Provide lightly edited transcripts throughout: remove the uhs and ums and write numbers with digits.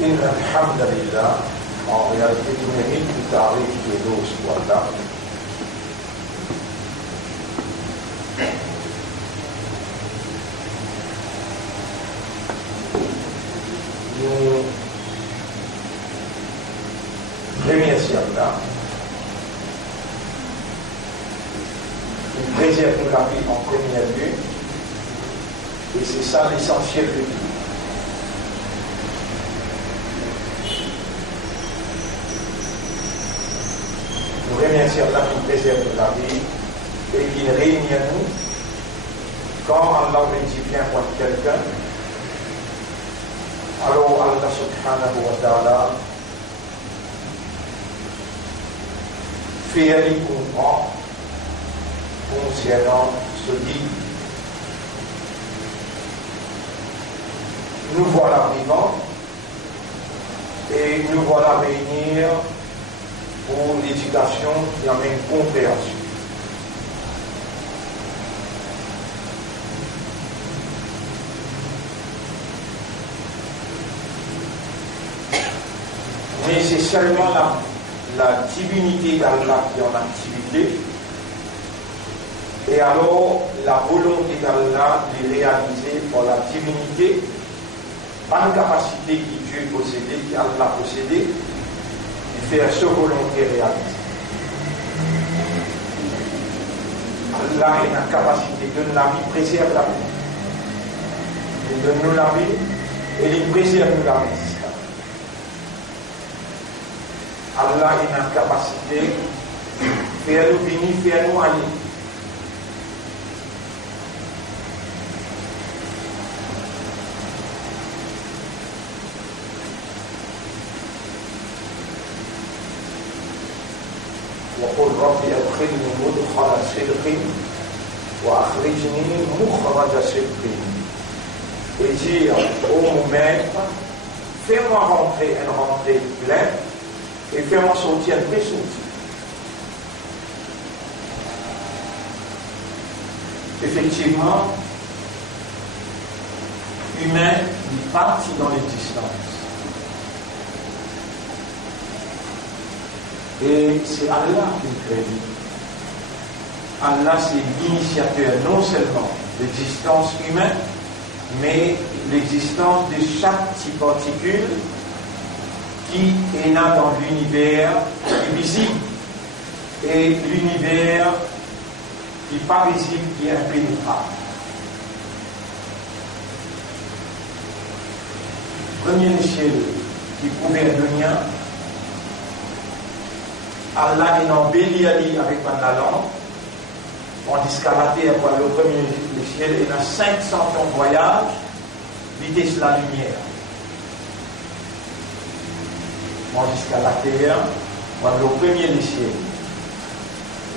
إن الحمد لله en réalité du mérite du tarif de l'eau soit nous remercions Allah qui préserve la vie en première lieu et c'est ça l'essentiel de tout. Nous remercions Allah qui préserve la vie et qui règne à nous quand Allah dit bien pour quelqu'un. Alors Allah subhanahu wa ta'ala fait aller comprendre concernant ce dit. Nous voilà vivants et nous voilà réunir pour l'éducation et en même compréhension. Mais c'est seulement la divinité d'Allah qui est en activité. Et alors, la volonté d'Allah est réalisée par la divinité, par une capacité qui Dieu possédait, qui Allah possédait, il fait sa volonté réalisée. Allah a une capacité de donner la vie, préserve la vie. Il donne nous la vie et il préserve nous la vie. Allah a une capacité de faire nous venir, faire nous aller. وقل رب ادخلني مدخل صدق واخرجني مخرج صدق. Et dire au mon maître, fais-moi rentrer une rentrée pleine et fais-moi sortir une vraie sortie. Effectivement, humain, il partit dans l'existence. Et c'est Allah qui nous crée. Allah, c'est l'initiateur non seulement de l'existence humaine, mais l'existence de chaque petite particule qui est là dans l'univers visible et l'univers qui n'est pas visible, qui est impénétrable. Premier ciel qui pouvait devenir, Allah est embelli avec la lampe, on escaladé après le premier ciel et dans 500 ans de voyage, vitesse la lumière. On escaladé après le premier ciel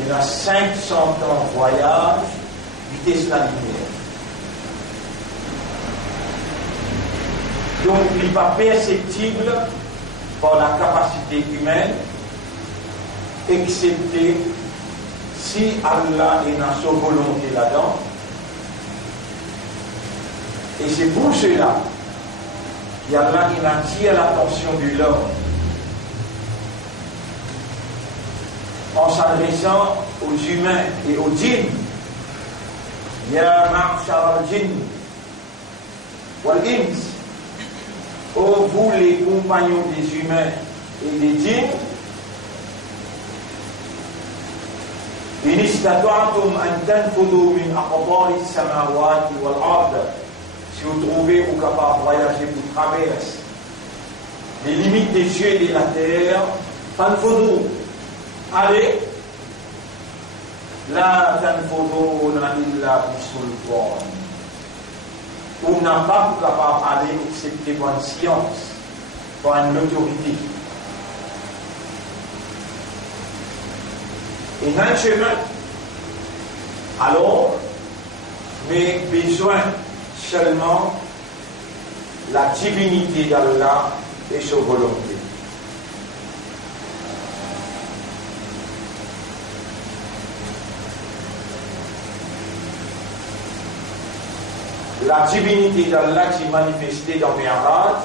et dans 500 ans de voyage, vitesse la lumière. Donc, il n'est pas perceptible par la capacité humaine, excepté si Allah est dans sa volonté là-dedans. Et c'est pour cela qu'Allah attire l'attention de l'homme en s'adressant aux humains et aux djinns. Ya ma'shar al-jinn wal-ins, ô vous les compagnons des humains et des djinns, إن استطعتم أن تنفذوا من أقطار السماوات والأرض, si vous trouvez ou capable de voyager pour traverser les limites des cieux et de la terre, فانفذوا, allez, لا تنفذون إلا بسلطان, vous n'êtes pas capable d'aller excepté par une science, par une autorité. Et dans le chemin, alors, mais besoin seulement la divinité d'Allah et sa volonté. La divinité d'Allah qui est manifestée dans Mi'raj,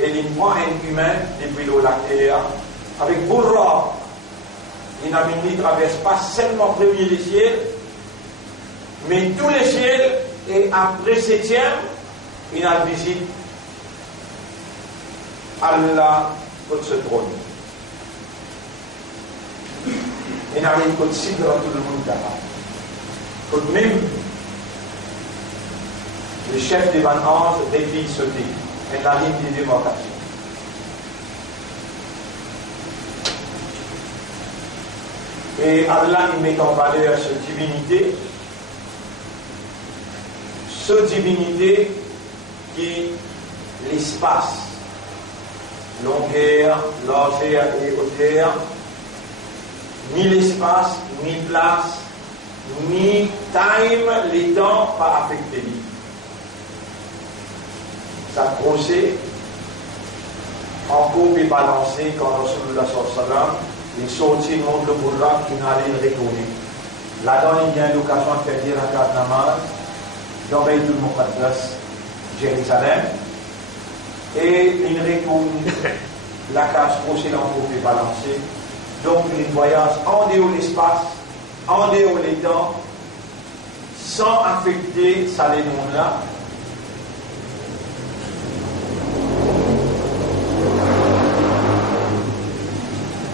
et il prend un humain depuis la terre, avec Bourra. Il ne traverse pas seulement le premier des ciels, mais tous les ciels, et après septième, il a visite Allah au ce trône. Il a une côte ci dans tout le monde là. Même le chef des 20 anges défile sauter. Et la ligne de démarcation. Et Allah il met en valeur cette divinité qui l'espace, longueur, largeur et hauteur, ni l'espace, ni place, ni time, les temps pas affectés. Ça grossait, en courbe et balancé quand Rasulullah sallallahu alayhi wa sallam il sortit le monde de Bourra qui n'allait le retourner. Là-dedans, il y a l'occasion de faire dire à quatre namaz dans Baytul Muqaddas, Jérusalem, et il retourne la case grossée, en courbe et balancée. Donc, il voyage en dehors de l'espace, en dehors des temps, sans affecter ça les mondes-là.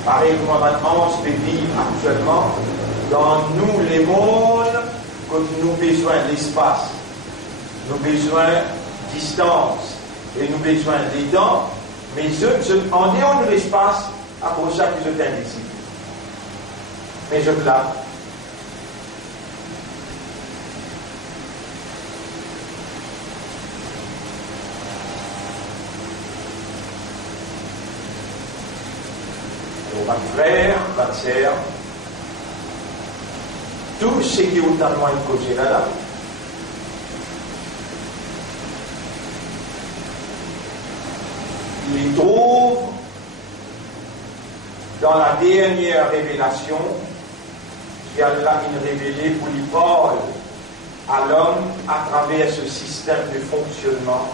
Pareil comme maintenant, on se fait vivre actuellement dans nous les mondes, quand nous avons besoin d'espace, nous avons besoin de distance et nous avons besoin de temps, mais en dehors de l'espace, à cause de ça que je suis invisible. Mais je clame. Votre frère, votre sœur, tout ce qui est autant moins causé là, il trouve dans la dernière révélation qui a révélé pour lui parle à l'homme à travers ce système de fonctionnement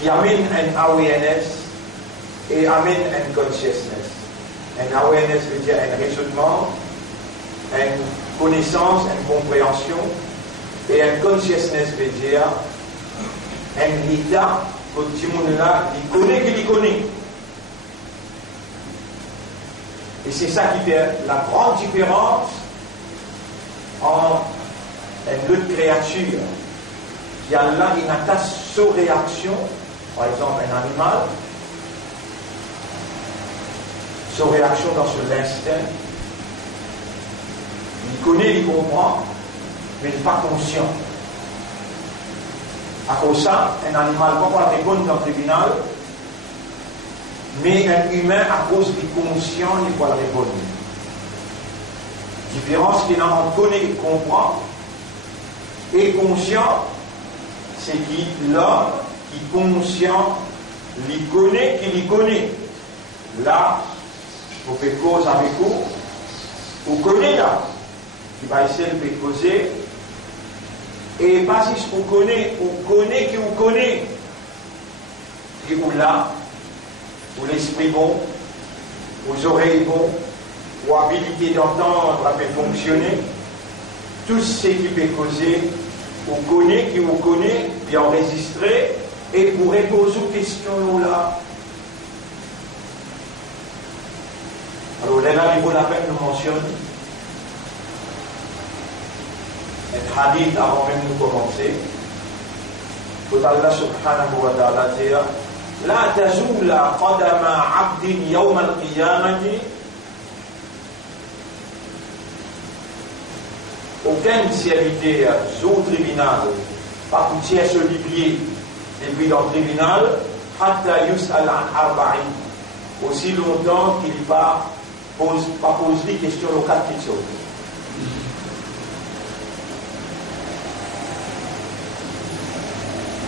qui amène un awareness et amène une consciousness. Un awareness veut dire un raisonnement, une connaissance, une compréhension, et un consciousness veut dire un état que tout le monde là, il connaît qu'il y connaît. Et c'est ça qui fait la grande différence entre une autre créature qui a là une attache sous réaction, par exemple un animal, sous réaction dans l'instinct. Il connaît, il comprend, mais il n'est pas conscient. À cause de ça, un animal ne peut pas répondre dans le tribunal, mais un humain, à cause du conscient, il peut le répondre. Différence qu'il a entre connaît, il comprend, et conscient, c'est l'homme qui est conscient, il connaît, qu'il y connaît. Là, vous faites cause avec vous, vous connaissez là, qui va essayer de faire causer, et pas si vous connaissez qui vous connaît, qui vous là, ou l'esprit bon, aux oreilles bon, ou habilité d'entendre à faire fonctionner, tout ce qui peut causer, vous connaissez qui vous connaît, puis enregistrer, et pour répondre aux questions là. Alors là, il vaut la peine de mentionner un hadith avant même de commencer. Quand Allah subhanahu wa ta'ala dit La tazula qadama abdin yawm al-qiyamati. Aucun serviteur au tribunal, pas pour tiers sur les pieds, et puis dans le tribunal, hatta yus'al an arba'in. Aussi longtemps qu'il va pose des questions aux quatre questions.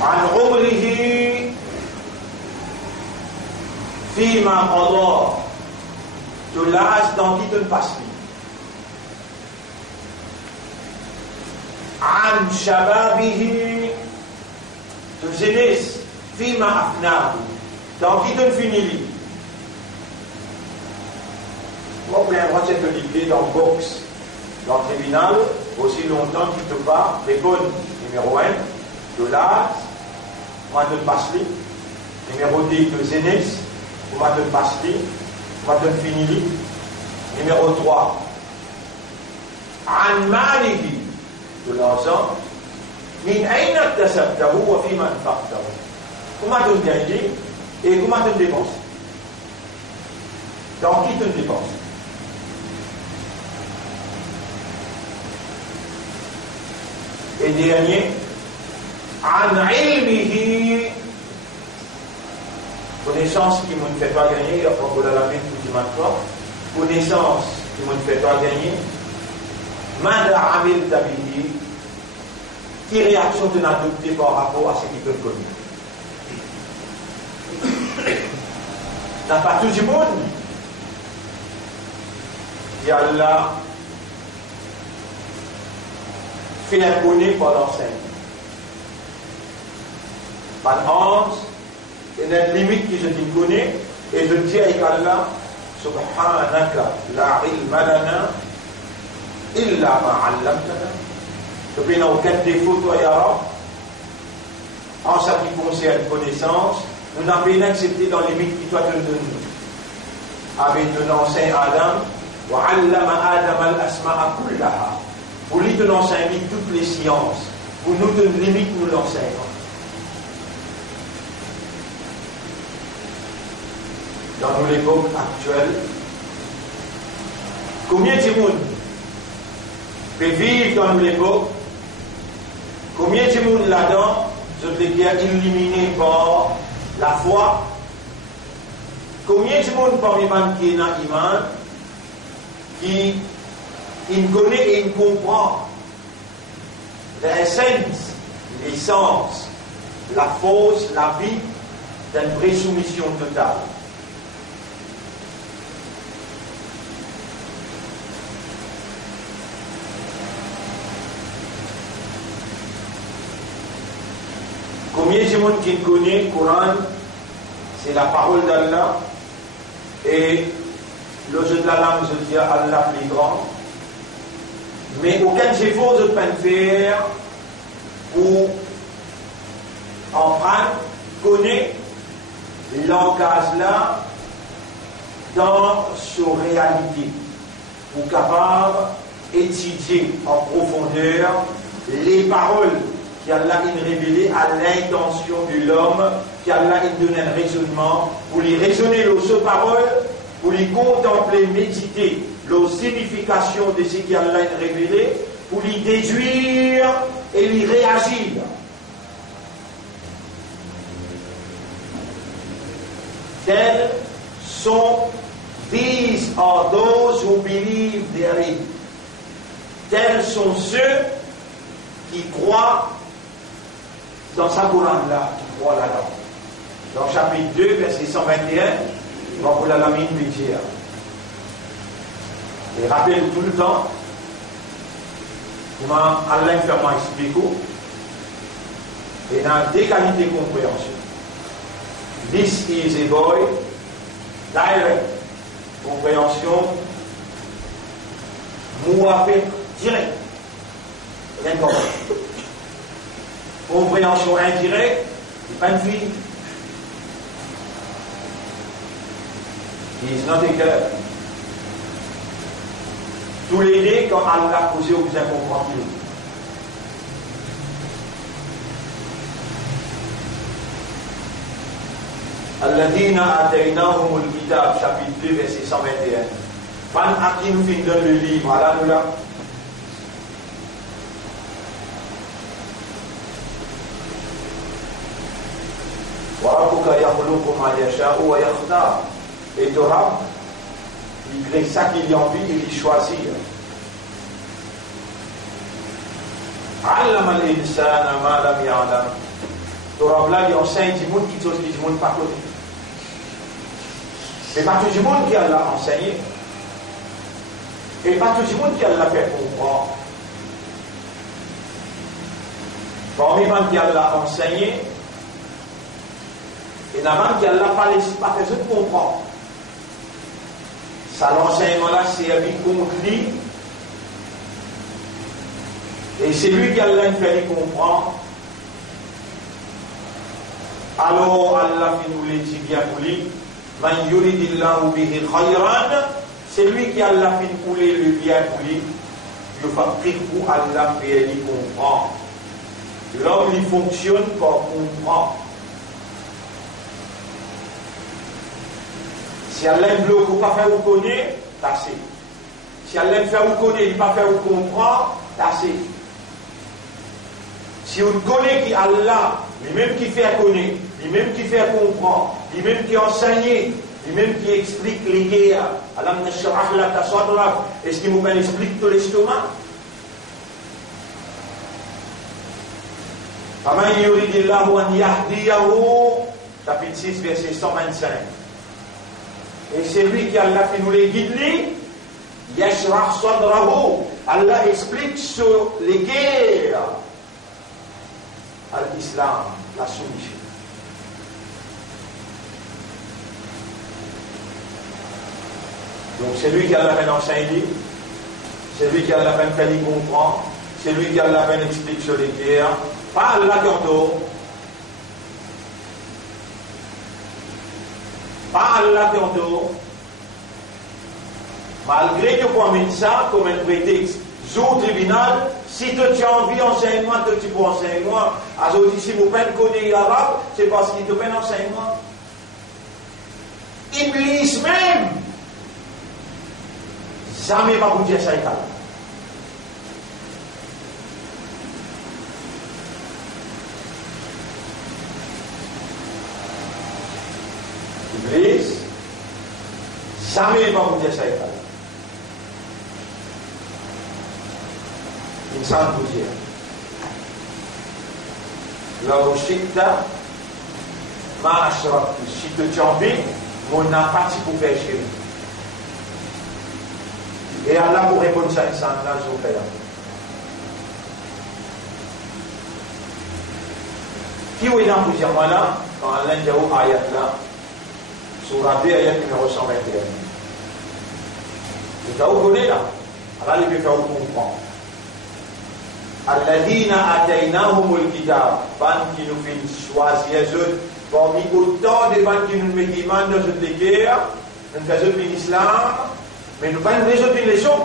عن عمره فيما قضى de l'âge dans qui tu ne passes plus. عن شبابه de jeunesse Fima afnahu. Dans qui donne fini. Moi, vous avez droit de l'idée dans le box, dans le tribunal, aussi longtemps qu'il ne te pas réponde. Numéro 1, de l'art, moi de passer. Numéro 2, de zénès, moi de passer. Moi de finir. Numéro 3, an malihi, de l'argent. Min aina tasabtahu wa fima anfaqtahu. Comment tu gagnes et comment tu dépenses? Dans qui tu dépenses? Et dernier, an ilmihi, connaissance qui ne fait pas gagner, il faut que la vie tout maintenant, connaissance qui ne fait pas gagner, manda amil tabihi, qui réaction tu n'as adopté par rapport à ce qui peut connaître. N'a pas tout le monde qui Allah fait un bonnet par l'enseigne. Par honte, il y a une limite que je dis connais, et je dis avec Allah, Subhanaka la ilma lana illa ma 'allamtana. Donc il n'y a aucun défaut, toi, Ya Rab, en ce qui concerne connaissance. Nous n'avons pas accepté dans les limites qui toi te donnes. Avec ton enseigne Adam, wa 'allama Adam al-asma'a kullaha. Pour lui, tu enseignes toutes les sciences. Pour nous, tu limites, nous l'enseignons. Dans nos époques actuelles, combien de monde peut vivre dans nos époques? Combien de monde là-dedans, je veux dire, éliminé par la foi? Combien de monde parmi les gens qui est dans l'iman, qui il connaît et il comprend l'essence, l'essence, la force, la vie d'une vraie soumission totale. Combien de monde qui connaît le Coran, c'est la parole d'Allah, et le jeu de la langue, je dis Allah plus grand. Mais aucun effort de faire pour en prendre, connaître le langage-là dans sa réalité, pour capable d'étudier en profondeur les paroles qu'Allah a révélées à l'intention de l'homme, qu'Allah a donné un raisonnement, pour les raisonner sur ces paroles, pour les contempler, méditer la signification de ce qu'Allah a révélé, pour les déduire et les réagir. Tels sont, these are those who believe therein. Tels sont ceux qui croient dans sa Coran-là, qui croient là-dedans. Dans chapitre 2, verset 121, Rabbul Alamin veut dire. Et rappelle tout le temps comment Allah fait moi expliquer. Et dans deux qualités de compréhension. This is a boy, direct, compréhension, mouafek, direct. Rien de commun. Compréhension indirecte, c'est pas une fille. He is not a girl. Tous les deux, quand Allah a posé, vous avez compris. Alladina ataynahum al-kitab, chapitre 2, verset 121. Fan à qui nous finissons le livre, Allah nous l'a. Warabuka yakhluqu ma yasha'u wa yakhtar. Et Torah, il crée ça qu'il a envie et il choisit. Allama al-insana ma lam ya'lam. Torah là, il enseigne du monde qui chose du monde pas connu. Mais pas tout le monde qui l'a enseigné. Et pas tout le monde qui l'a fait comprendre. Parmi les gens qui l'a enseigné, Et n'avant qu'il n'a pas fait de comprendre. Ça, l'enseignement-là, c'est à lui contre lui. Et c'est lui qui a fait comprendre. Alors, Allah fait nous les dit bien pour lui. Man yuridillahu bihi khayran. C'est lui qui a fait couler le bien pour lui. Il faut que Allah fait lui comprendre. L'homme, il fonctionne pour comprendre. Si Allah ne veut pas faire vous connaître, tassez. Si Allah ne fait vous connaître, il ne pas faire vous comprendre, tassez. Si vous connaissez qui Allah, lui-même qui fait connaître, lui-même qui fait comprendre, lui-même qui enseigne, lui-même qui explique les guerres, Allah nashrah laka sadrak, est-ce qu'il vous explique tout l'estomac? Faman yuridillahu an yahdiyahu, chapitre 6, verset 125. Et c'est lui qui Allah fait nous les guider. Yashrah sadrahu. Allah explique sur les guerres à l'islam, la soumission. Donc c'est lui qui a la peine enseigner, c'est lui qui a la peine faire comprendre, c'est lui qui a la peine expliquer sur les guerres. Pas Allah qui entoure. Pas Allah qui entoure. Malgré que pour mettre ça comme un prétexte, au tribunal, si tu as envie d'enseignement, tu peux enseignement. Alors si vous ne connaissez l'arabe, c'est parce qu'il te peine enseignement. Iblis même, jamais va vous dire ça. Iblis, jamais va vous dire ça. Insan vous dire. Law shikta ma ashraktu. Si tu as envie, mon n'a pas si pour faire chéri. Et Allah pour répondre ça, insan là, je vous fais là. Qui est dans plusieurs mois là, quand Allah dit au ayat là, sur la B, ayat numéro 121. Vous connaissez là. Allah il peut faire comprendre. Alladina ataynahumul kitab, ban qui nous fait choisir eux, parmi autant de ban qui nous met iman dans cette guerre, nous faisons l'islam, mais nous pas nous résoudre une leçon.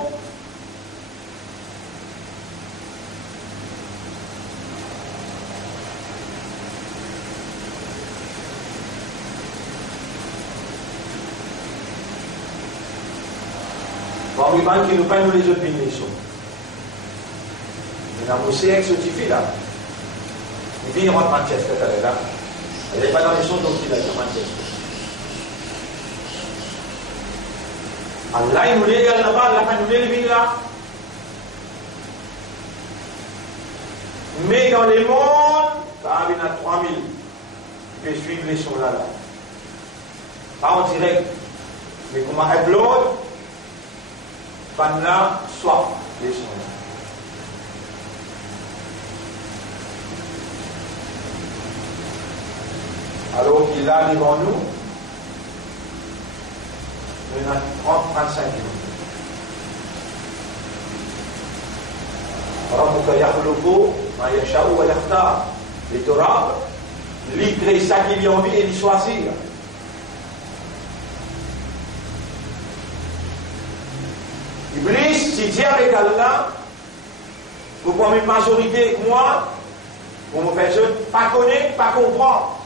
Parmi ban qui nous pas nous résoudre une leçon. Il a moussé avec ce petit là. Il vient en Manchester, là. Il n'est pas dans les choses dont il a dit Manchester. Allah, il nous lève là-bas, Allah, il nous lève là. Mais dans les mondes, ça il y en a 3000 qui peuvent suivre les sons là. Pas en direct, mais comment upload, pas là, soit les sons là. Alors qu'il a devant nous, il y en a 30-35 minutes. ربك يخلق ما يشاء ويختار. Les Torah, lui crée ça qu'il a envie et lui choisir. Iblis, si dit avec Allah, vous prenez une majorité avec moi, vous me faites pas connaître, pas comprendre.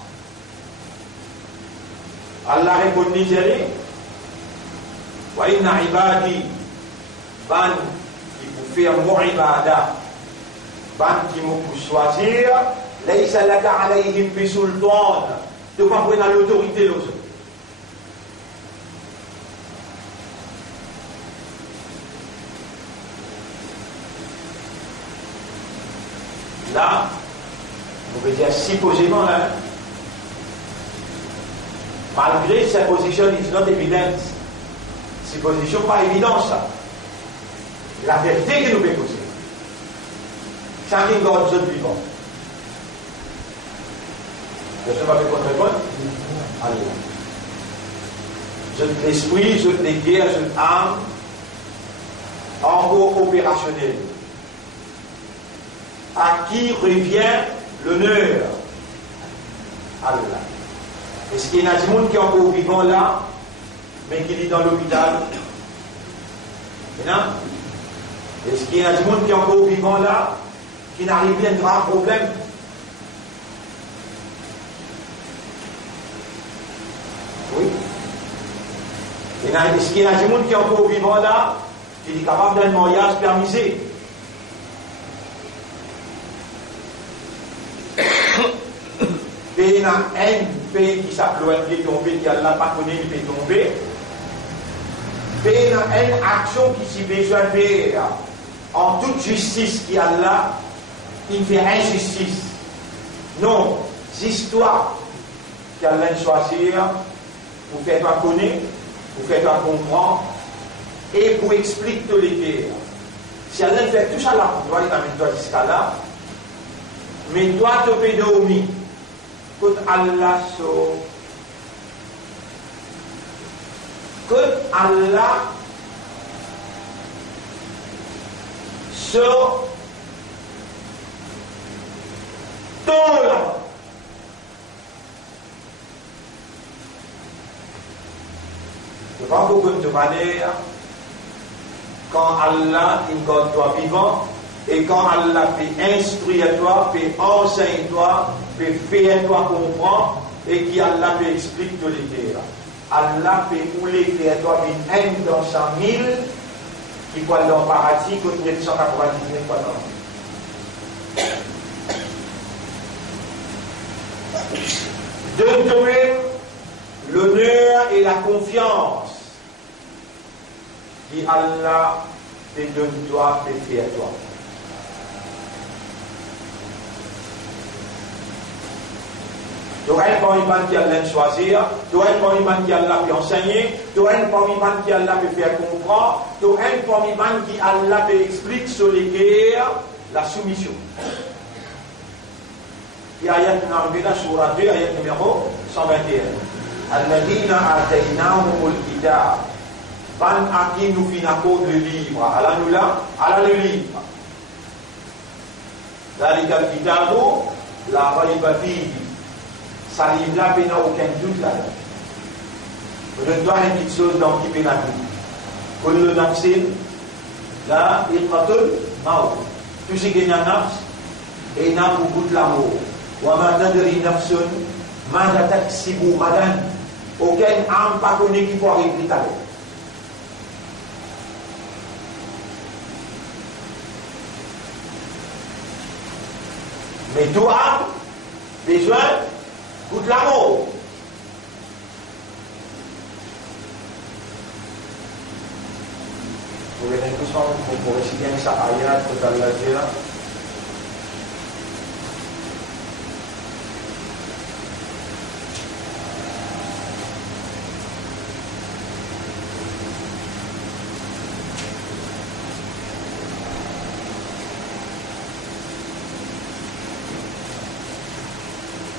Allah répond Nigérie. Wa inna ibadi ban qui vous fait mon ibada, ban qui vous choisir, laysa laka alayhim bi sultan. Tu pas prendre l'autorité l'autre. Là, on peut dire supposément là. Malgré sa position is not evident. Sa position pas évidente ça. La vérité que nous pouvons poser. Chacun garde autres vivants. Je ne sais pas quoi répondre. Allah. Je l'esprit, je les guerres, je l'âme, encore opérationnel. À qui revient l'honneur? Allah. Est-ce qu'il y a des gens qui sont encore vivants là, mais qui vivent dans l'hôpital? Est-ce qu'il y a des gens qui sont encore vivants là, qui n'arrivent pas à un grave problème? Oui. Est-ce qu'il y a des gens qui sont encore vivants là, qui sont capables d'un mariage permisé? Il y a un pays qui s'appelle qui est tombé, qui n'a pas connu, qui est tombé. Il y a une action qui s'y besoin de faire en toute justice qui a là, il fait injustice. Non, l'histoire qui a choisir pour faire toi connaître, pour faire toi comprendre et pour expliquer tous les terres. Si elle fait tout ça là, pour toi, il t'amène toi jusqu'à là, mais toi, tu peux dormir. Que Allah so, que Allah so tola. Je vois beaucoup de manière quand Allah il garde toi vivant et quand Allah peut instruire toi, peut enseigner toi, peut faire toi comprendre et qui Allah peut expliquer tous les terres. Allah peut rouler faire toi une haine dans 100 000 qui croient dans le paradis contre 190 000 fois dans le monde. Donne-toi l'honneur et la confiance qui Allah te donne toi, peut faire toi. Tu as un parmi qui Allah choisir, tu as un parmi qui Allah peut enseigner, tu as un parmi qui Allah peut faire comprendre, tu as un parmi qui Allah peut expliquer sur les guerres, la soumission. Et ayat numéro surah 2, ayat numéro 121. Alladhina ataynahumul kitab. Ban à qui nous finissons le livre. Allah nous l'a, Allah le livre. Dalika al-kitabu la rayba fihi. Ça livre là, il n'y a aucun doute là. Je dois une petite chose dans qui peut la doute. Kullu nafsin, là, il qatul maut. Tout ce qui est nafs, et n'a pour goût l'amour. Wa ma tadri nafsun, ma taksibu madan. Aucun âme pas connu qui peut arriver plus tard. Mais tout âme, besoin, goûte l'amour. Vous voulez tous pour réciter un ayat que Allah dit.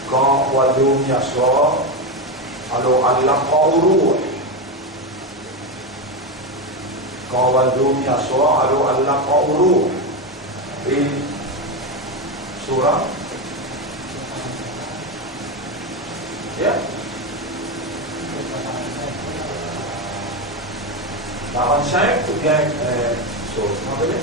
Quand Wadum Yasor, alors Allah prend au roux. Quand Wadum Yasor, alors Allah prend au roux. Et surah, ya, 45 ou bien surah, comment vous appelez?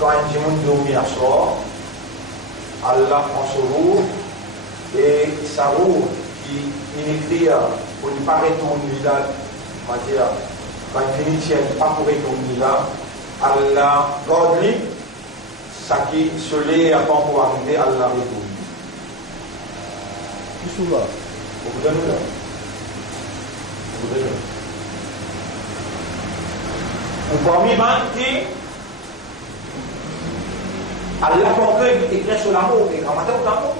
Quand un monde dormit à soir, Allah prend son roue et sa roue qui écrit pour ne pas retourner là, matière, quand il finit pas pour retourner là, Allah garde lui, ça qui se l'est avant pour arriver, Allah retourne. Qui sont là? Vous donne là. Vous donne là. Ou parmi man qui Allah concret écrit sur l'amour et ramadan d'amour.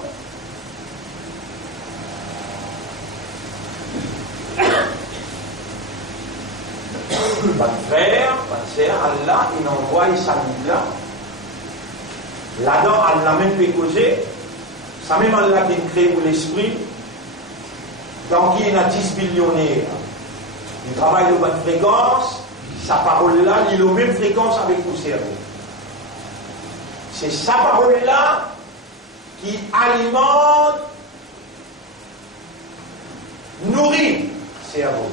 Votre frère, votre sœur, Allah, il envoie sa Bible. Là-dedans, Allah même peut causer. Ça même Allah qui crée pour l'esprit. Donc, il y a 10 millionnaires. Il travaille de bonne fréquence. Sa parole-là, il a la même fréquence avec le cerveau. C'est sa parole-là qui alimente, nourrit le cerveau.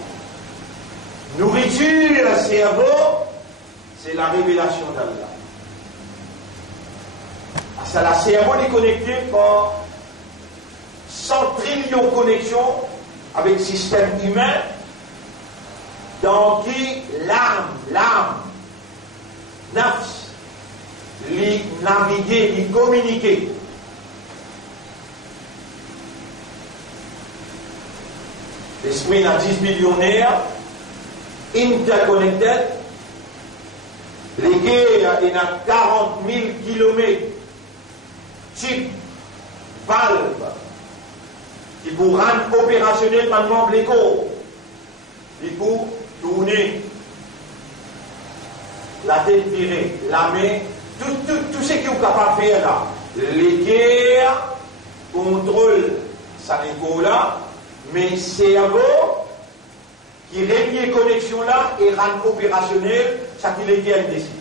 Nourriture le cerveau, c'est la révélation d'Allah. C'est le cerveau est connecté par 100 trillions de connexions avec le système humain, dans qui l'âme, nafs, les naviguer, les communiquer. L'esprit n'a 10 millionnaires, interconnected. Les guerres, il y a 40 000 kilomètres, type valve, qui pour rendre opérationnel maintenant les corps, qui pour tourner la tête virée, la main, tout ce qui est capable de faire là. Les guerres contrôlent ça là, mais le cerveau qui relie les connexions là et rend opérationnel, ça qui les guerres décide.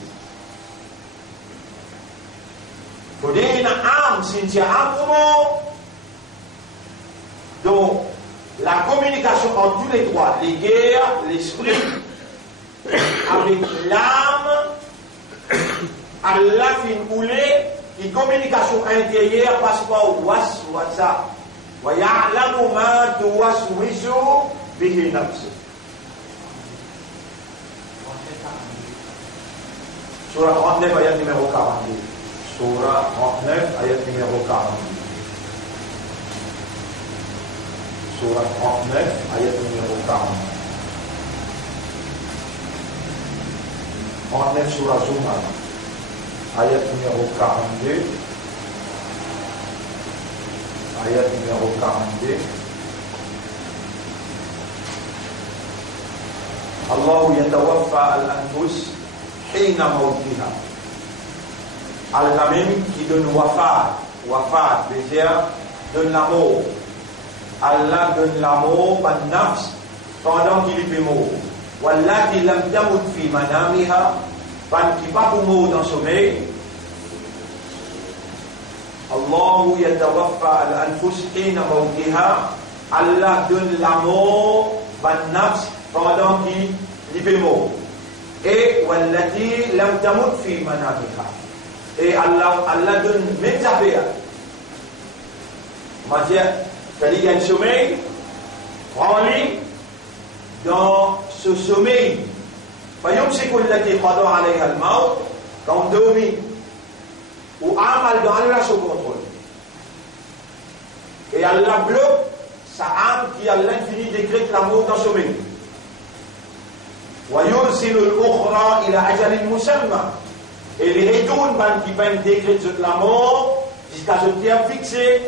Il faut dire une âme, c'est une âme moment. Donc, la communication entre tous les trois, les guerres, l'esprit, avec l'âme, Allah fin oulé, qui communication intérieure passe pas au WhatsApp. وَيَعْلَمُ مَا تُوَسْوِسُ بِهِ نَفْسُهُ. Surah 39, ayat numéro 42. Surah 39, ayat numéro 42. Surah 39, ayat numéro 42. 39, Surah Zumar, ayat numéro 42. Ayat numéro 42. Allah yatawaffa al-anfus hina mawtiha. Allah même qui donne wafat, c'est-à-dire donne la mort. Allah donne la mort par nafs pendant qu'il est mort. Wallati lam tamut fi manamiha, pan qui pas pour mort dans le sommeil. Allah yatawaffa al-anfus hina mawtiha. Allah donne la mort par nafs pendant qu'il est mort. Et wallati lam tamut fi manamiha. Et Allah donne mes affaires. Matière, c'est-à-dire qu'il y a un sommeil, prends-le dans ce sommeil. فَيُمْسِكُ الَّتِي قَضَى عَلَيْهَا الْمَوْتِ. Quand on dormit, ou âme dans Allah sous contrôle. Et Allah bloque sa âme qui a l'infini décrète la mort dans le sommeil. وَيُرْسِلُ الْأُخْرَى إِلَى أَجَلٍ مُسَمًّى. Et les retourne qui peuvent décréter la mort jusqu'à ce terme fixé.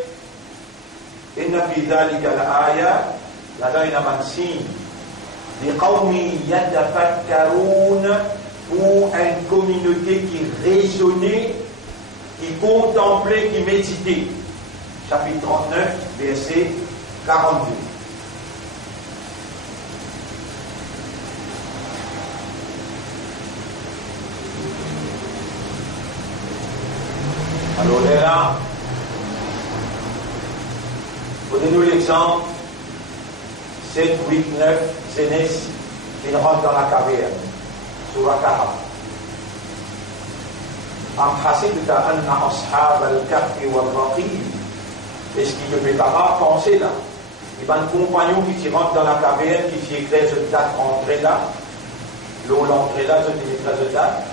Inna fi dhalika la-aya, là-dedans il y a un signe. Liqawmi yatafakkaroun, pour une communauté qui raisonnait, qui contemplait, qui méditait. Chapitre 39, verset 42. Alors là, donnez-nous l'exemple 7, 8, 9, Sénès, qui rentre dans la caverne, Surah 40. Am hasibta anna ashab al-kahfi wal-raqib. Est-ce qu'il ne peut pas penser là? Il y a un compagnon qui rentre dans la caverne, qui s'y éclaire ce date entrée là, l'eau l'entrée là, ce qui éclaire ce date.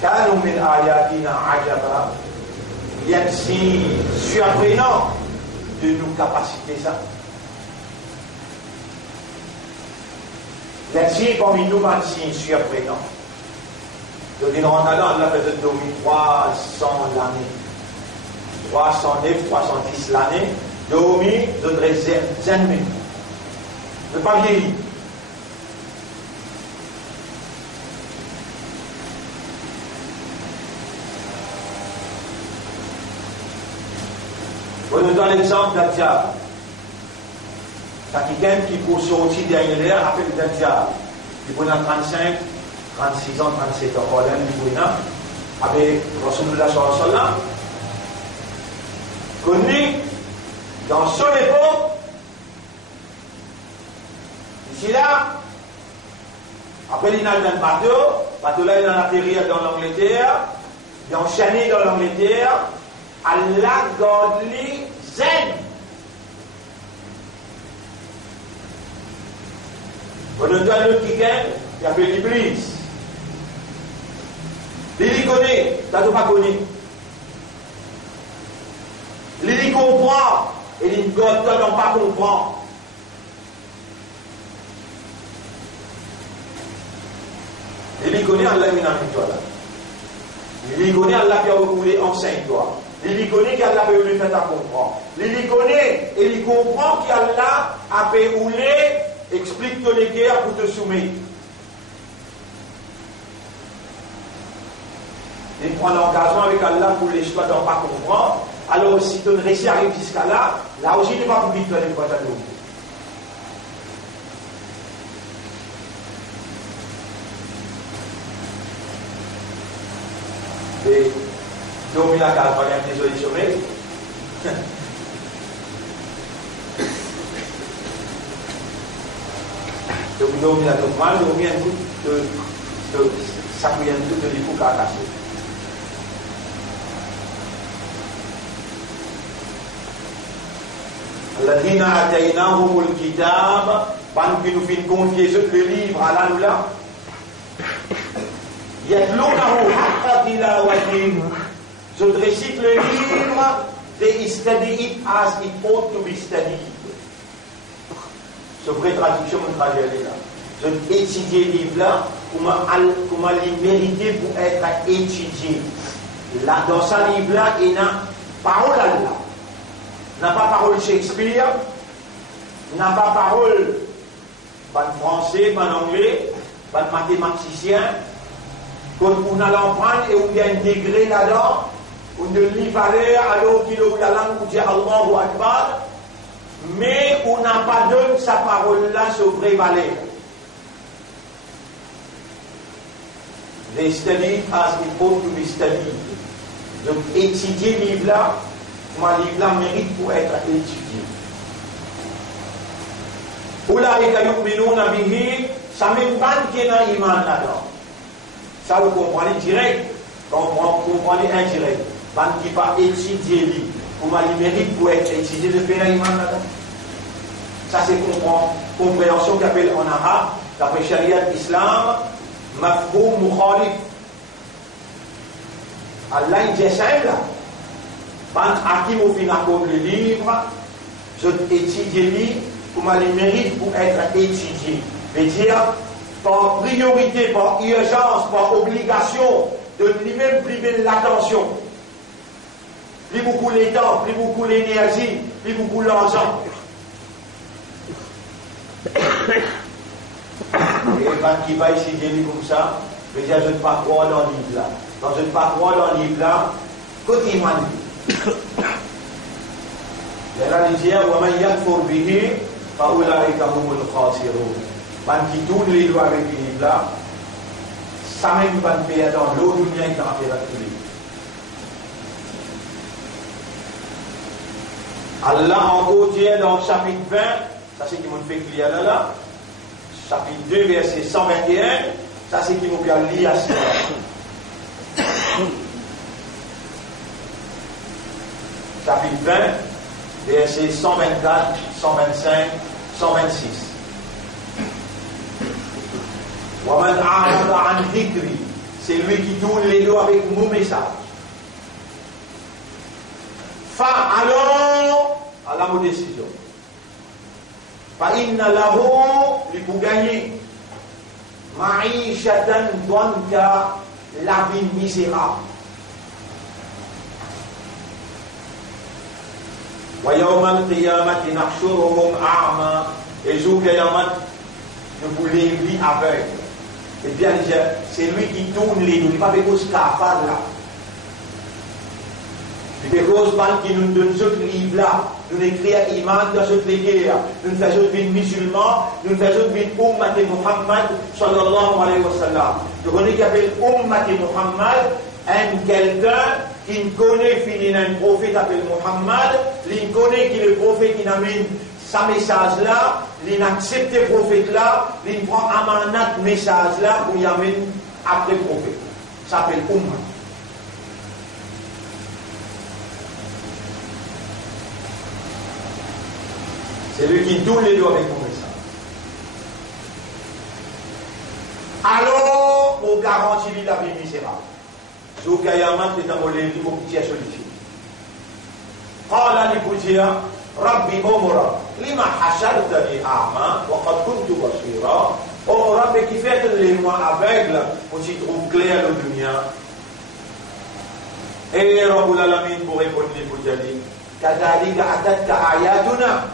Kanu min ayatina ajaba. Il y a un signe surprenant de nos capacités ça. Les signes parmi nous, pas de signes surprenants. Donc, il rentre là, on a fait 300 l'année. 309, 310 l'année. Dormi, d'autres ennemis. Ne pas vieillir. On nous donne l'exemple d'un diable. Quelqu'un qui peut sortir derrière l'air appelle le diable. Il peut avoir 35, 36 ans, 37 ans. Voilà, il peut avec Rasulullah sallallahu alayhi wa sallam. Connu dans son époque, ici là, après il y a un bateau là il a atterri dans l'Angleterre, il a enchaîné dans l'Angleterre, Allah garde lui zen. On a un autre qui gagne, il appelle l'Iblis. Il connaît, t'as tout pas connu. Il comprend, et il ne pas comprendre. Il connaît Allah qui n'a pas là. Il connaît Allah qui a recoulé enseigne-toi. Il connaît qu'Allah peut lui faire comprendre. Il connaît et il comprend qu'Allah a fait rouler, explique ton guerres pour te soumettre. Il prend l'engagement avec Allah pour les choix d'en pas comprendre. Alors si ton récit arrive jusqu'à là, là aussi tu ne vas pas vite faire les poids à l'eau. Et dormir la case, pas bien désolé de sommeil. Donc dormir la toute mal, dormir un coup de ça peut y avoir tout de l'effort qu'à casser. الذين آتيناهم الكتاب ban qui nous fait confier le livre à l'Allah يتلونه حق تلاوته. Je récite le livre, they study it as it ought to be studied. C'est vraie traduction, mon traduit là. Je étudie le livre là, comment il mérité pour être étudié. Là, dans ce livre là, il y a parole à Allah. Il n'a pas parole Shakespeare, il n'a pas parole pas de français, pas d'anglais, pas de mathématicien. Quand on a l'empreinte et on y a un degré là-dedans, on ne lit pas l'air alors qu'il a la langue où dit Allahu Akbar, mais on n'a pas donné sa parole là sur vraie valeur. They study as it ought to be studied. Donc étudier le livre là, moi le livre là mérite pour être étudié. Ulaika yu'minuna bihi, ça même pas qu'il y a un iman là-dedans. Ça vous comprenez direct, vous comprenez indirect. Ban qui pas étudier lui, pour il mérite pour être étudié de faire un iman là-dedans. Ça c'est compréhension qu'on appelle en arabe, d'après Sharia Islam, mafhoum mukhalif. Allah il dit ça là. Ban hakim au final comme le livre, je étudie lui, pour il mérite pour être étudié. C'est-à-dire, par priorité, par urgence, par obligation, de lui-même priver l'attention. Plus beaucoup les temps, plus beaucoup l'énergie, plus beaucoup l'argent. Et quand qui va essayer de comme ça, je ne vais pas croire dans le livre là. Quand je ne vais pas croire dans le livre là, côté il m'a dit. Il y a la lisière, وَمَنْ يَكْفُرْ بِهِ فَأُولَٰئِكَ هُمُ الْخَاسِرُونَ. Quand qui tourne les doigts avec le livre là, ça même va te payer dans l'eau, il y a une température. Allah encore dit dans le chapitre 20, ça c'est qui m'a fait qu'il y a là, chapitre 2, verset 121, ça c'est qui m'a fait lire à ce chapitre 20, verset 124, 125, 126. وَمَنْ أَعْرَضَ عَنْ ذِكْرِي, c'est lui qui tourne les dos avec mon message. Alors, à la mot décision. فَإِنَّ لَهُ, lui pour gagner, Ma'ishatan dhanka, la vie misérable. Wa yawm al-qiyamati nahshuruhum a'ma, et jour Qiyamah, nous voulons lui aveugle. Et bien, c'est lui qui tourne les nous, il n'y a pas de cause cafard là. Il y a des causes qui nous donnent ce livre-là, nous écrivons iman dans ce livre, nous faisons des musulmans, nous faisons des ummat de Muhammad sallallahu alayhi wa sallam. Donc on est qui appelle ummat de Muhammad, quelqu'un qui ne connaît fini un prophète appelé Muhammad, il connaît qui le prophète qui amène sa message là, il accepte le prophète là, il prend amanat message là pour y amener après le prophète. Ça s'appelle ummat. C'est lui qui tourne les doigts avec mon message. Alors, on garantit la vie misérable. Sur Qiyamah, c'est un mollet qui est une solution. قال لبوزيا ربي أمرا لما حشرتني أعمى وقد كنت بصيرا. Oh Rabbi, qui fait les moi aveugles pour s'y trouve clair le dunya. Et Rabbul Alamin pour répondre les Boudjali, Kadhalika atatka ayatuna.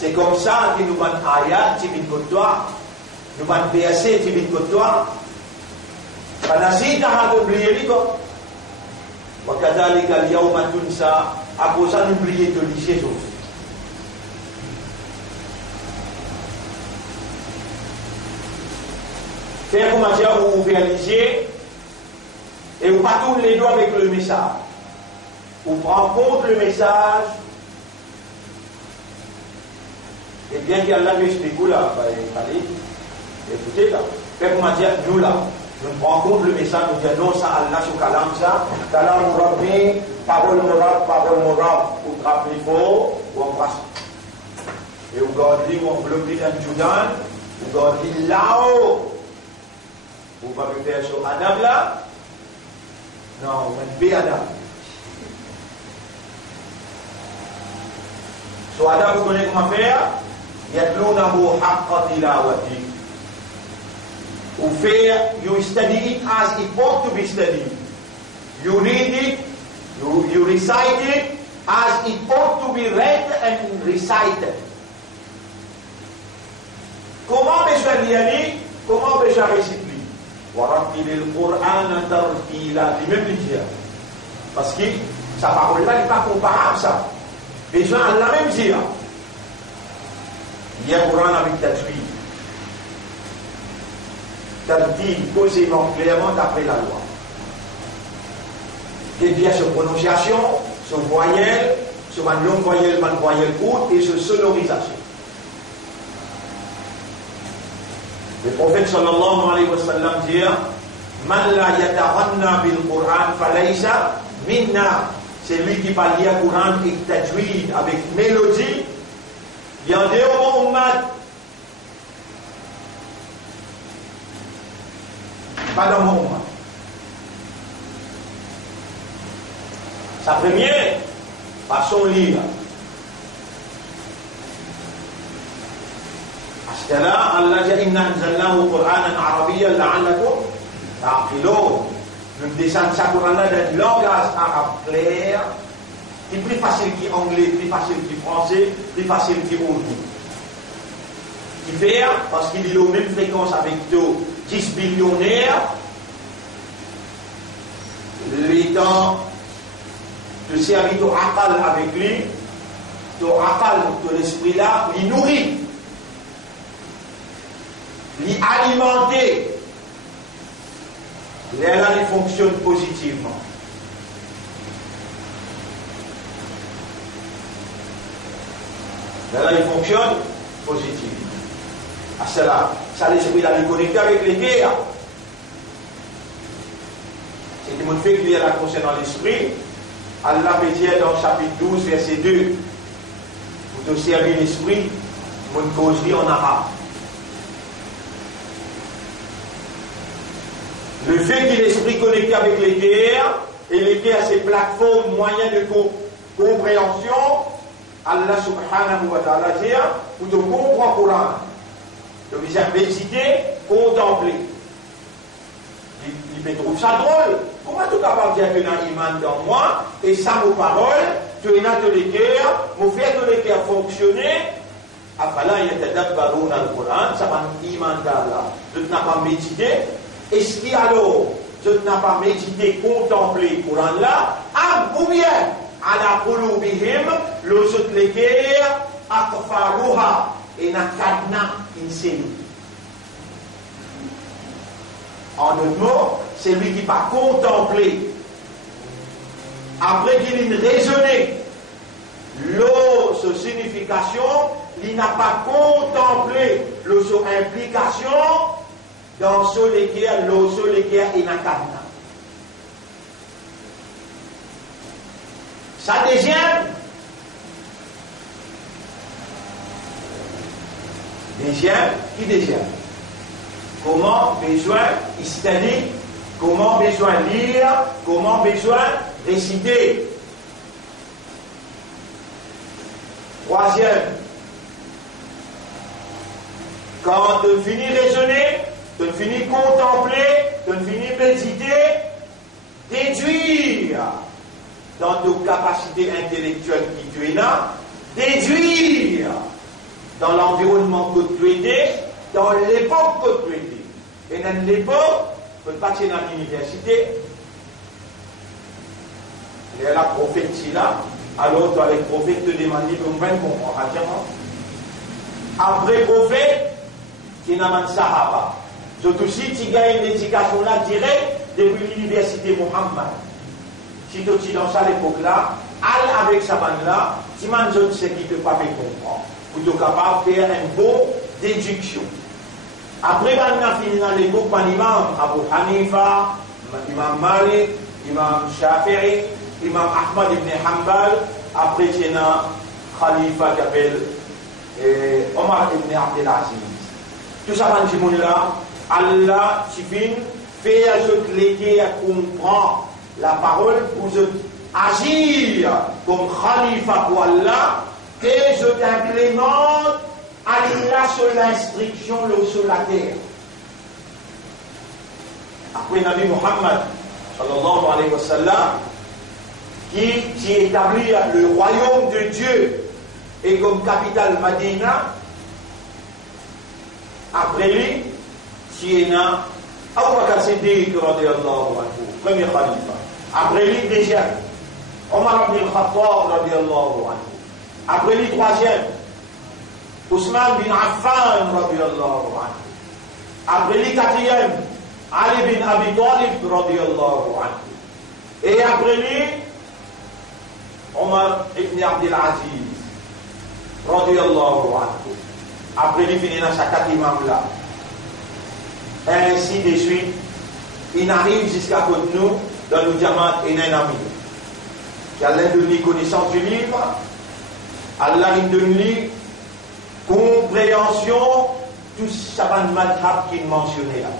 C'est comme ça que nous avons ayat qui viennent contre toi, nous avons verset qui viennent contre toi. Panasita a oublié les gars. Wakadhalika al-yawma tunsa, à cause ça nous oublier de lycée aussi. Faire comment dire, vous réalisez et vous pas tourner les doigts avec le message. Vous prenez compte le message. Et bien qu'Allah nous explique là, allez, écoutez là. Faire comment dire, nous là, nous prenons compte le message, nous disons non, ça Allah sur Kalam, ça, Kalam Rabbi, parole morale, ou trappe les faux, ou on passe. Et vous gardez, ou on bloque un Joudan, vous gardez là-haut. Vous pouvez faire sur Adam là? Non, on met Adam. Sur Adam, vous connaissez comment faire? Yatlunahu haqqa tilawati. Ou faire, you study it as it ought to be studied. You read it, you recite it as it ought to be read and recited. Comment besoin lire? Comment besoin réciter? وَرَتِّلِ الْقُرْآنَ تَرْتِيلًا. Il même dire. Parce que sa parole-là n'est pas comparable, ça. Les gens ont la même dire. Il y a un Coran avec tajwid. Tartil, posément, clairement, d'après la loi. Et bien, sur prononciation, sur voyelle, sur une longue voyelle, une voyelle courte, et sur sonorisation. Le prophète sallallahu alayhi wa sallam dit Man la yataghanna bil Qur'an falaysa minna. C'est lui qui parle lire le Coran avec tajwid, avec mélodie. Il y a des hommes pas dans mon ummat. Sa première façon de lire. Là, Allah dit inna anzalnahu Qur'anan arabiyyan la'allakum ta'qilun. Nous descendons ce Coran-là dans une langage arabe clair, qui est plus facile qu'anglais, plus facile que français, plus facile qu'urdu. Qui fait, parce qu'il est aux mêmes fréquences avec 10 billionnaires, les temps de servir au aqal avec lui, au aqal, de l'esprit-là, il nourrit. L'y alimenter, là, il fonctionne positivement. Là, il fonctionne positivement. À cela, ça l'esprit là, il connecte avec les guerres. C'est qui me fait qu'il y a la concernant l'esprit. Allah peut dire dans le chapitre 12, verset 2, vous te servez l'esprit, mon causerie en arabe. Le fait que l'esprit connecté avec les guerres et les guerres, ces plateformes, moyens de compréhension, Allah subhanahu wa ta'ala dit, pour te comprendre le Coran, Donc ils ont médité, contemplé. Il trouve ça drôle. Comment tu es capable de dire que tu as un iman dans moi, et ça, vos paroles, tu es dans le cœur, vous faites le cœur fonctionner. Afala yatadabbaruna al-Qur'an, ça va un iman d'Allah. Tu n'as pas médité. Est-ce qu'il alors, tu n'as pas médité, contemplé le Coran là, ou bien, ala qulubihim, l'osut le cœur, akfaruha, et na kadna inseni. En d'autres mots, c'est lui qui va contempler. Après qu'il ait raisonné sa signification, il n'a pas contemplé sa implication dans ce lequel il n'a pas. Ça deuxième, comment besoin study, comment besoin lire, comment besoin réciter. Troisième, quand tu finis raisonner, tu finis contempler, tu finis méditer, déduire dans tes capacités intellectuelles qui tu es là, déduire dans l'environnement que tu étais, dans l'époque que tu étais. Et dans l'époque, tu peux partir dans l'université, il y a la prophète là, alors toi les prophètes te demandent de me comprendre. Après prophète, qui n'a pas de Sahaba. Surtout si tu gagnes l'éducation là direct depuis l'université Mohammed. Si tu es dans ça l'époque là, al avec sa bande là, tu m'as dit ce qui ne peut pas me comprendre. Pour être capable de faire un bon déduction. Après, on a fini dans l'époque par l'imam Abu Hanifa, imam Malik, imam Shafi'i, imam Ahmad ibn Hanbal, après il y a Khalifa qui appelle Omar ibn Abdelaziz. Tout ça, dans ce monde-là, Allah, Tibin, fait à ce que comprend la parole pour agir comme Khalifa pour Allah et je t'implémente Allah sur l'instruction sur la terre. Après Nabi Muhammad sallallahu alayhi wa sallam qui établit le royaume de Dieu et comme capitale Madina, après lui, qui est là, Abu Bakr Siddiq radiyallahu anhu, premier khalifa. Après lui, deuxième, Omar ibn al-Khattab radiyallahu anhu. Après lui, troisième, Ousmane bin Affan radiyallahu anhu. Après lui, quatrième, Ali bin Abi Talib radiyallahu anhu. Et après lui, Omar ibn Abdelaziz radiyallahu anhu. Après lui, finit dans sa quatre imams là. Ainsi de suite, il arrive jusqu'à côté de nous, dans le diamant et un ami. Allah donne connaissance du livre, Allah donne compréhension, tout ça va de madhab qu'il mentionnait là.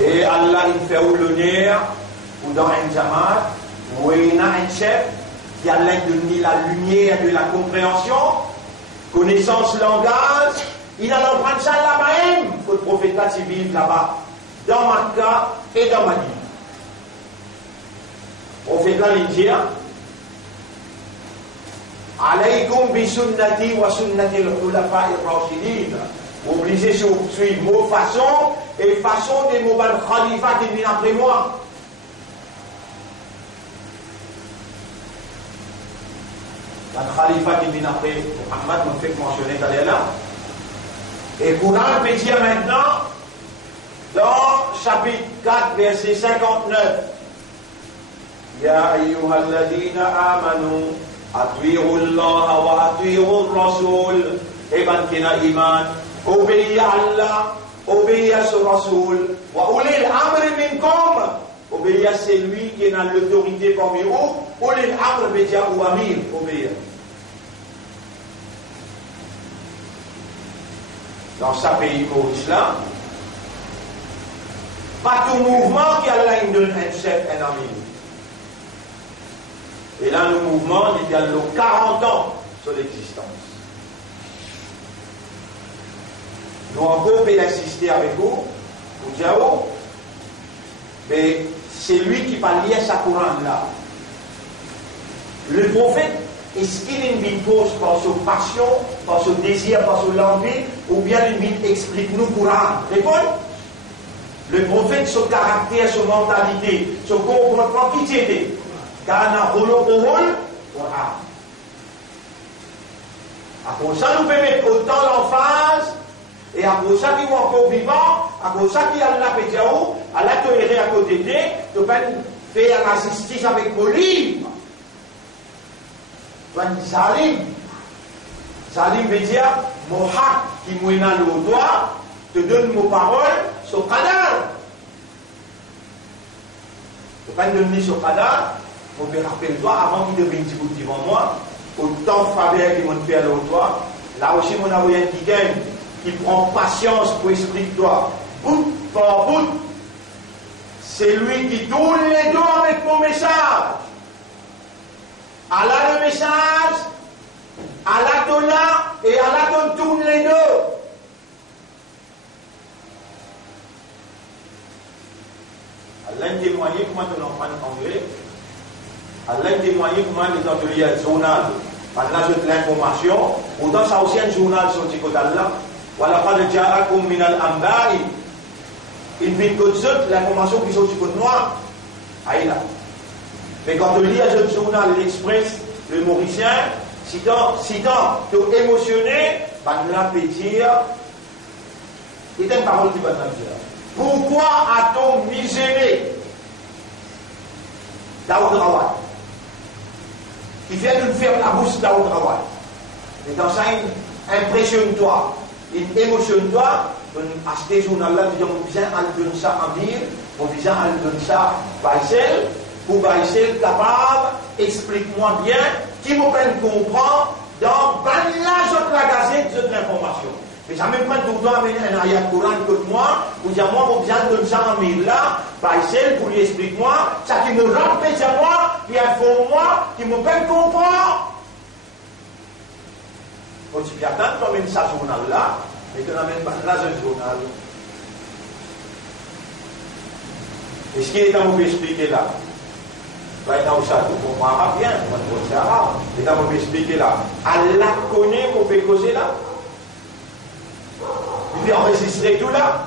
Et Allah il fait l'honneur, ou dans un jamaat, où il y a un chef, qui a donné la lumière de la compréhension, connaissance, langage, il a l'empreinte ça là-bas même, que le prophète là, il vit là-bas, dans Makkah et dans Madina. Le prophète là, il dit, alaykum bi sunnati wa sunnati al-khulafa ar-rashidin. Obligé de suivre vos façons et façon des mots khalifas qui viennent après moi. La khalifa qui vient après Muhammad nous fait mentionner d'aller là. Et Coran peut dire maintenant, dans chapitre 4, verset 59, Ya ayyuhalladhina amanu, atwi'u Allah wa atwi'u Rasul, et ben qui n'a iman, obéis à Allah, obéis à son Rasul, wa ulil amri minkum, obéir à celui qui est dans l'autorité parmi vous, ou les amr veut dire ou amir, obéir. Dans ce pays au islam, pas tout mouvement qui a là, il donne un chef, un amir. Et là, le mouvement, il y a 40 ans sur l'existence. Nous encore peut insister avec vous, pour dire, oh, mais c'est lui qui va lire sa Coran là. Le prophète, est-ce qu'il est une cause par sa passion, par son désir, par son envie, ou bien il explique-nous Coran? Réponds. Le prophète, son caractère, son mentalité, son comportement, qui c'était? Car on a rôle, Coran. Après ça, nous pouvons mettre autant l'emphase, et après ça, qui est encore vivant, après ça, qui a la pétiaou, à la toléré à côté de, tu peux faire la justice avec vos livres. Tu vas dire Salim. Salim veut dire, mon hak qui mouina le doigt, te donne mon parole, sur cadavre. Tu peux donner sur cadavre, mon père rappelle-toi, avant qu'il devienne petit devant moi, autant faveur qui m'ont fait le doigt, là aussi, mon avoyant qui gagne, qui prend patience pour expliquer toi, bout par bout, c'est lui qui tourne les dos avec mon message. Allah le message, Allah donne là, et Allah tourne les deux. Allah témoigné comment tu l'entends en anglais. Allah témoigné comment les ateliers journal. Maintenant, je te l'information. Autant ça aussi un journal sur le côté là. وَلَقَدْ جَاءَكُمْ مِنَ الْأَنْبَاءِ Il vient que l'information qui sont du côté noir. Aïe là. Mais quand tu lis un journal, l'Express, le Mauricien, si tu es émotionné, ben là, peut dire, il y a une parole qui va te dire. Pourquoi a-t-on miséré Daoud Rawad qui vient de nous faire la bouche Daoud Rawad. Et dans ça, impressionne-toi. Émotionne-toi, à ce journal-là, tu dis, on vient à donner ça en ville, on vient à donner ça à Baïsel, pour Baïsel capable, explique-moi bien, qui me peine comprendre, dans la gazette, de l'information. Mais ça me prend tout le temps à venir un ayat Coran que moi, pour dire, moi, on vient de donner ça en ville là, Baïsel, pour lui explique-moi, ça qui me rappelle à moi, qui informe-moi, qui me peine comprendre. Quand tu viens attendre, tu amènes ça journal-là, et tu n'amènes pas là un journal. Et ce qui est à vous expliquer là, maintenant, ça, tu comprends bien, moi, je comprends arabe. Et à vous expliquer là, Allah connaît qu'on peut causer là. Il fait enregistrer tout là.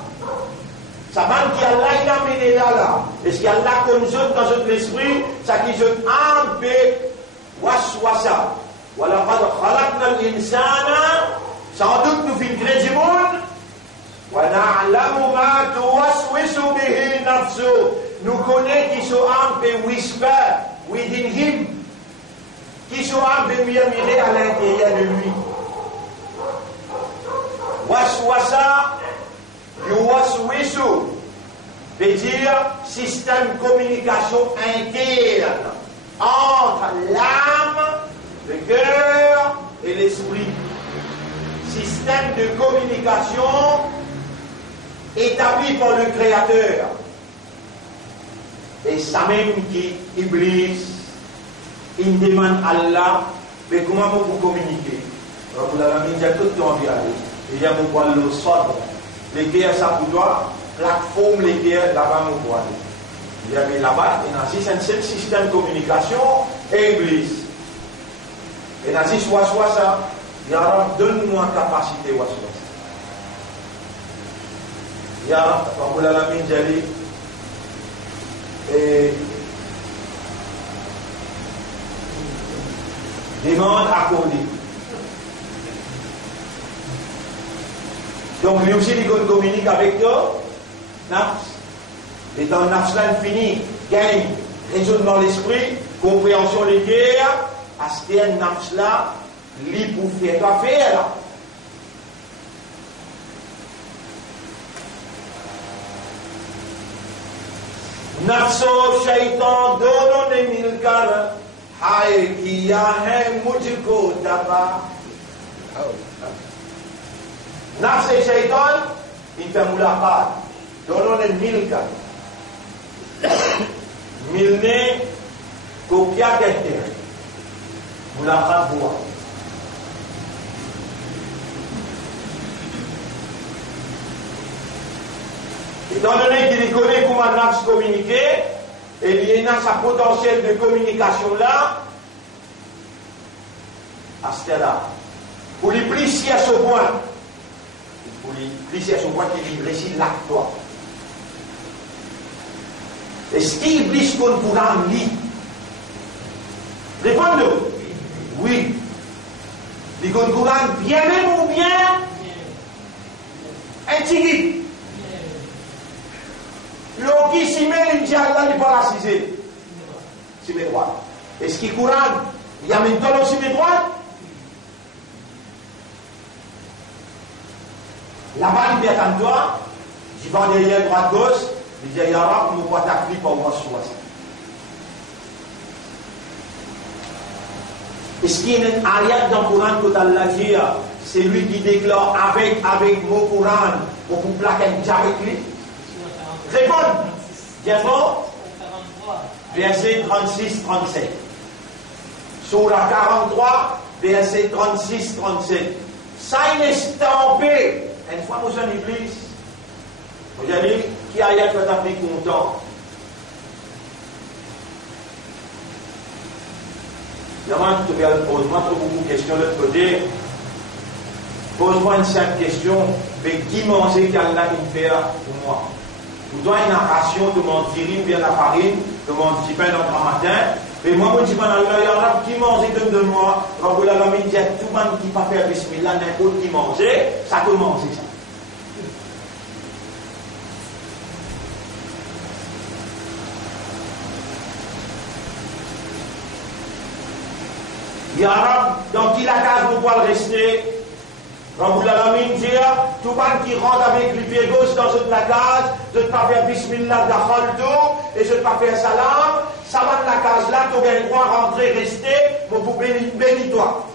Ça manque qu'Allah, il a amené là. Est-ce qu'Allah connaît dans notre esprit, ça qui se un peu, waswasa. وَلَقَدْ خَلَقْنَا الْإِنسَانَ sans doute nous filons créer du monde وَنَعْلَمُ مَا تُوَسْوِسُ بِهِ نَفْسُهُ nous connaissons qui sont un peu whisper within him qui sont un peu murmurer à l'intérieur de lui. Waswasa yuwaswisu veut dire système de communication interne entre l'âme, le cœur et l'esprit. Système de communication établi par le Créateur. Et ça même qui Iblis, il demande à Allah, mais comment vous communiquer? Alors vous l'avez mis tout le temps bien. Il y a mon poil le sort. Les guerres, ça pour toi, plateforme, les guerres, là-bas, mon poil. Il y avait là-bas, il y a un seul système de communication et Iblis. Et il a dit, soit ça, Ya Rab, donne-moi capacité, soit ça. Ya Rab, vous l'avez mis, et demande accordée. Donc lui aussi il communique avec toi, nafs. Et dans nafs là infini, gagne raisonnement l'esprit, compréhension des guerres, à ce qu'il y a nafs là, lui pour faire ta faire. नफ्सो शैतान दोनों ने मिलकर हाय किया है मुझको दबा नफ्स और शैतान इनका मुलाकात दोनों ने मिलकर मिलने को क्या कहते हैं Vous la faites voir. Étant donné qu'il connaît comment on se communiquer, et il y a sa potentiel de communication là, à ce là, pour les plier à ce point, qu'il récite l'acte toi. Est-ce qu'il glisse qu'on pourra en lit? Répondez-nous. Oui. Les Coran bien même ou bien intimide. L'eau qui s'y met, il dit Allah n'est pas racisé. C'est mes droits. Est-ce qu'il Coran, il y a maintenant aussi mes droits? Là-bas, il dit attends-toi, j'y vais derrière droite-gauche, il dit Yara, on ne peut pas t'appeler pour moi sur ça. Est-ce qu'il y a une ayat dans le Coran que Allah dit, c'est lui qui déclare avec mon Coran, pour vous plaquer un diable avec lui? Répondez. Diamant, verset 36-37. Surah 43, verset 36-37. Ça, il est stampé. Une fois, nous sommes en église. Vous avez qui ayat va t'appeler content? Évidemment, tu pose-moi trop beaucoup de questions de l'autre côté. Pose-moi une simple question. Mais qui mangeait qu'Allah me fait pour moi? Ou toi une narration de mon diri ou bien la farine, de mon petit pain dans le matin. Mais moi, je dis pas Allah, il y en a qui mangeait de moi. Quand vous l'avez dit, tout le monde qui pas faire bismillah, n'importe qui mangeait, ça peut manger ça. Ya Rab, dans qui la case vous pouvez rester? Rabbul Alamin dit, tout le monde qui rentre avec le pied gauche dans cette la case, de ne pas faire bismillah d'Akhaldo, et de ne pas faire salam, ça va de la case là, tu as le droit à rentrer, rester, mais vous bénis-toi.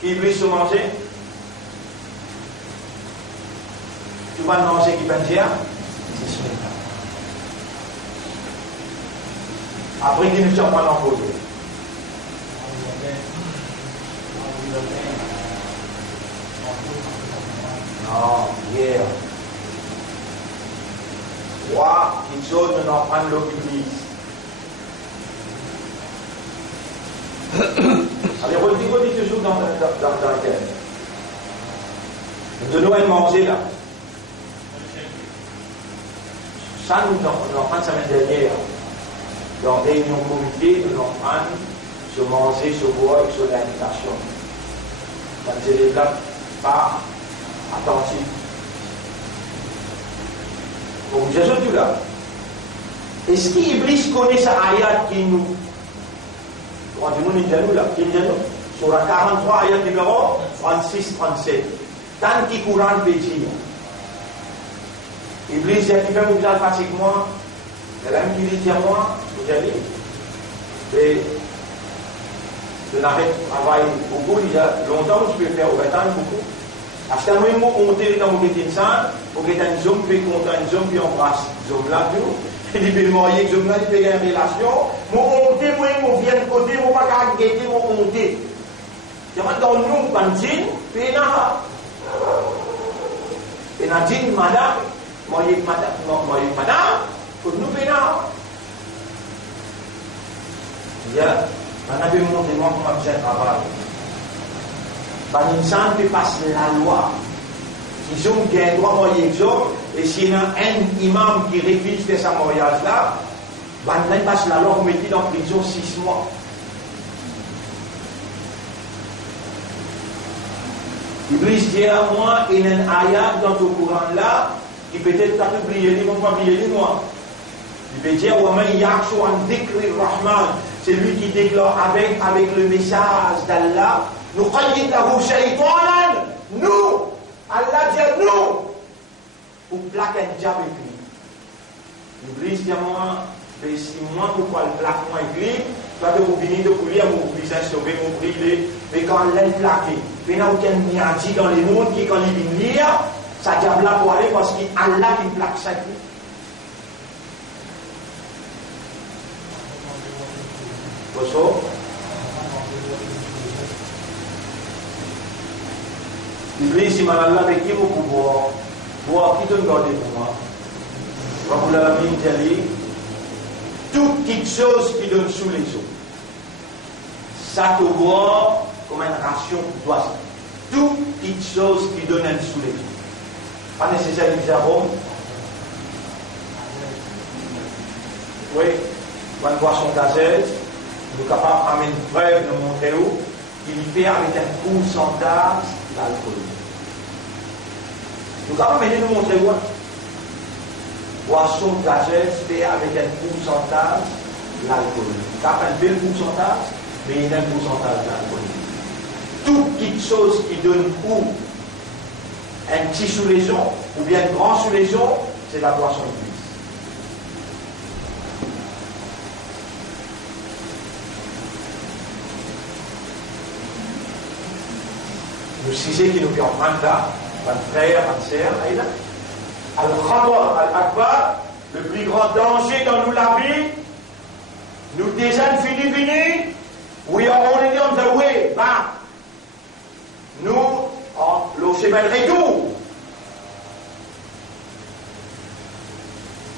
Qui veut se manger? Tu vas manger qui peut dire? Bismillah. Après, il ne tient pas dans le côté. Non, hier. Trois, une chose, nous n'en prenons l'eau l'église. Allez, redis toujours dans le thème. Nous devons aller manger là. Ça, nous en prenons la semaine dernière. Dans la réunion comité, nous en prenons se manger, se boire et sur l'invitation. Quand je les là, pas attentif. Donc, je suis tout là. Est-ce qu'Iblis connaît sa ayat qui nous. Quand nous nous là, qui nous sur la 43 ayat numéro 36-37. Tant qu'il courant peut dire. Iblis, il y a qui fait mon visage fatigue moi. Il y a l'homme qui dit à moi, vous allez. Et je n'arrête travail beaucoup, il y a longtemps je peux faire overtime beaucoup. À ce moment où on monte dans mon médecin, pour que un homme fait content, un homme qui embrasse, un homme là, il peut marier, un homme là, il peut gagner une relation. Mon monté, moi, je viens de côté, je ne vais pas gagner mon monté. Il y a dans nous, Bandine, puis Nadine, madame, marié madame, pour nous, puis il y a, on avait montré moi comment j'ai travaillé. Une sainte peut passer la loi. Ils ont un droit de marier et s'il y a un imam qui refuse de sa mariage là, il passe la loi, on met dans prison 6 mois. Iblis dit à moi, il y a un ayat dans le Coran là, qui peut-être t'a oublié, ils ne vont pas oublier moi. Il peut dire, c'est lui qui déclare avec le message d'Allah, nous croyons que shaytanan, nous, Allah dit nous, pour plaquer un diable avec lui. Iblis dit à moi, si moi, je peux le plaquer avec lui, toi, tu peux venir de courir, mon fils a sauvé, mon brûlé, mais quand elle est plaquée, il n'y a aucun niati dans les mondes qui, quand il vient lire, ça diable là pour aller parce qu'Allah qui plaque ça. Bonsoir. Iblis, si malal avec qui vous pouvez voir qui donne garder pour moi. Comme la Bible dit, toute petite chose qui donne sous les eaux. Ça te voit comme une ration d'oiseau. Toute petite chose qui donne sous les eaux. Pas nécessaire de dire bon. Oui, quand on voit son gazette, nous sommes capables d'amener une preuve de montrer où il fait avec un pourcentage d'alcool. Nous sommes capables de nous montrer où boisson gazeuse fait avec un pourcentage d'alcool. Ça fait un bel pourcentage, mais il y a un pourcentage d'alcool. Toute petite chose qui donne ou un petit sous-lésion ou bien un grand sous-lésion, c'est la boisson d'huile. Nous cisez qui nous fait en train de là, votre frère, votre sœur, là. Al-Khamr, Al-Akbar, le plus grand danger dans nous la vie, nous déjà fini, we are already on the way back. Nous, le chemin de retour.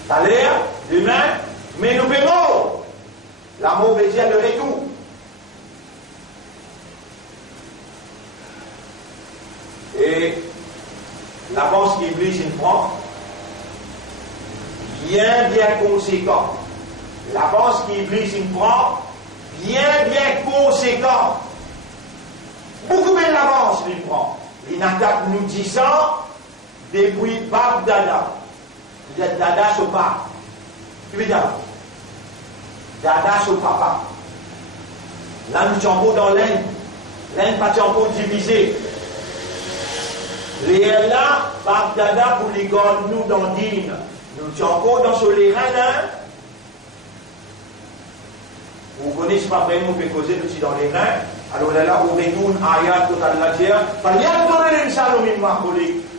T'as l'air, demain, mais nous paiement. L'amour veut dire le retour. Et l'avance qui Iblis il prend, bien conséquent. L'avance qui Iblis il prend, bien conséquent. Beaucoup bien l'avance il prend. Il attaque nous disant, depuis Bab Dada. Vous êtes Dada sur Bab. Tu veux dire Dada sur Papa. Là nous sommes dans l'aine. L'aine pas encore divisée. Les là, Bab Dada pour les gars, nous dans Dine. Nous sommes encore dans ce les reins. Vous connaissez pas vraiment, vous pouvez causer aussi dans les reins. Alors là, on retourne ayat total la terre.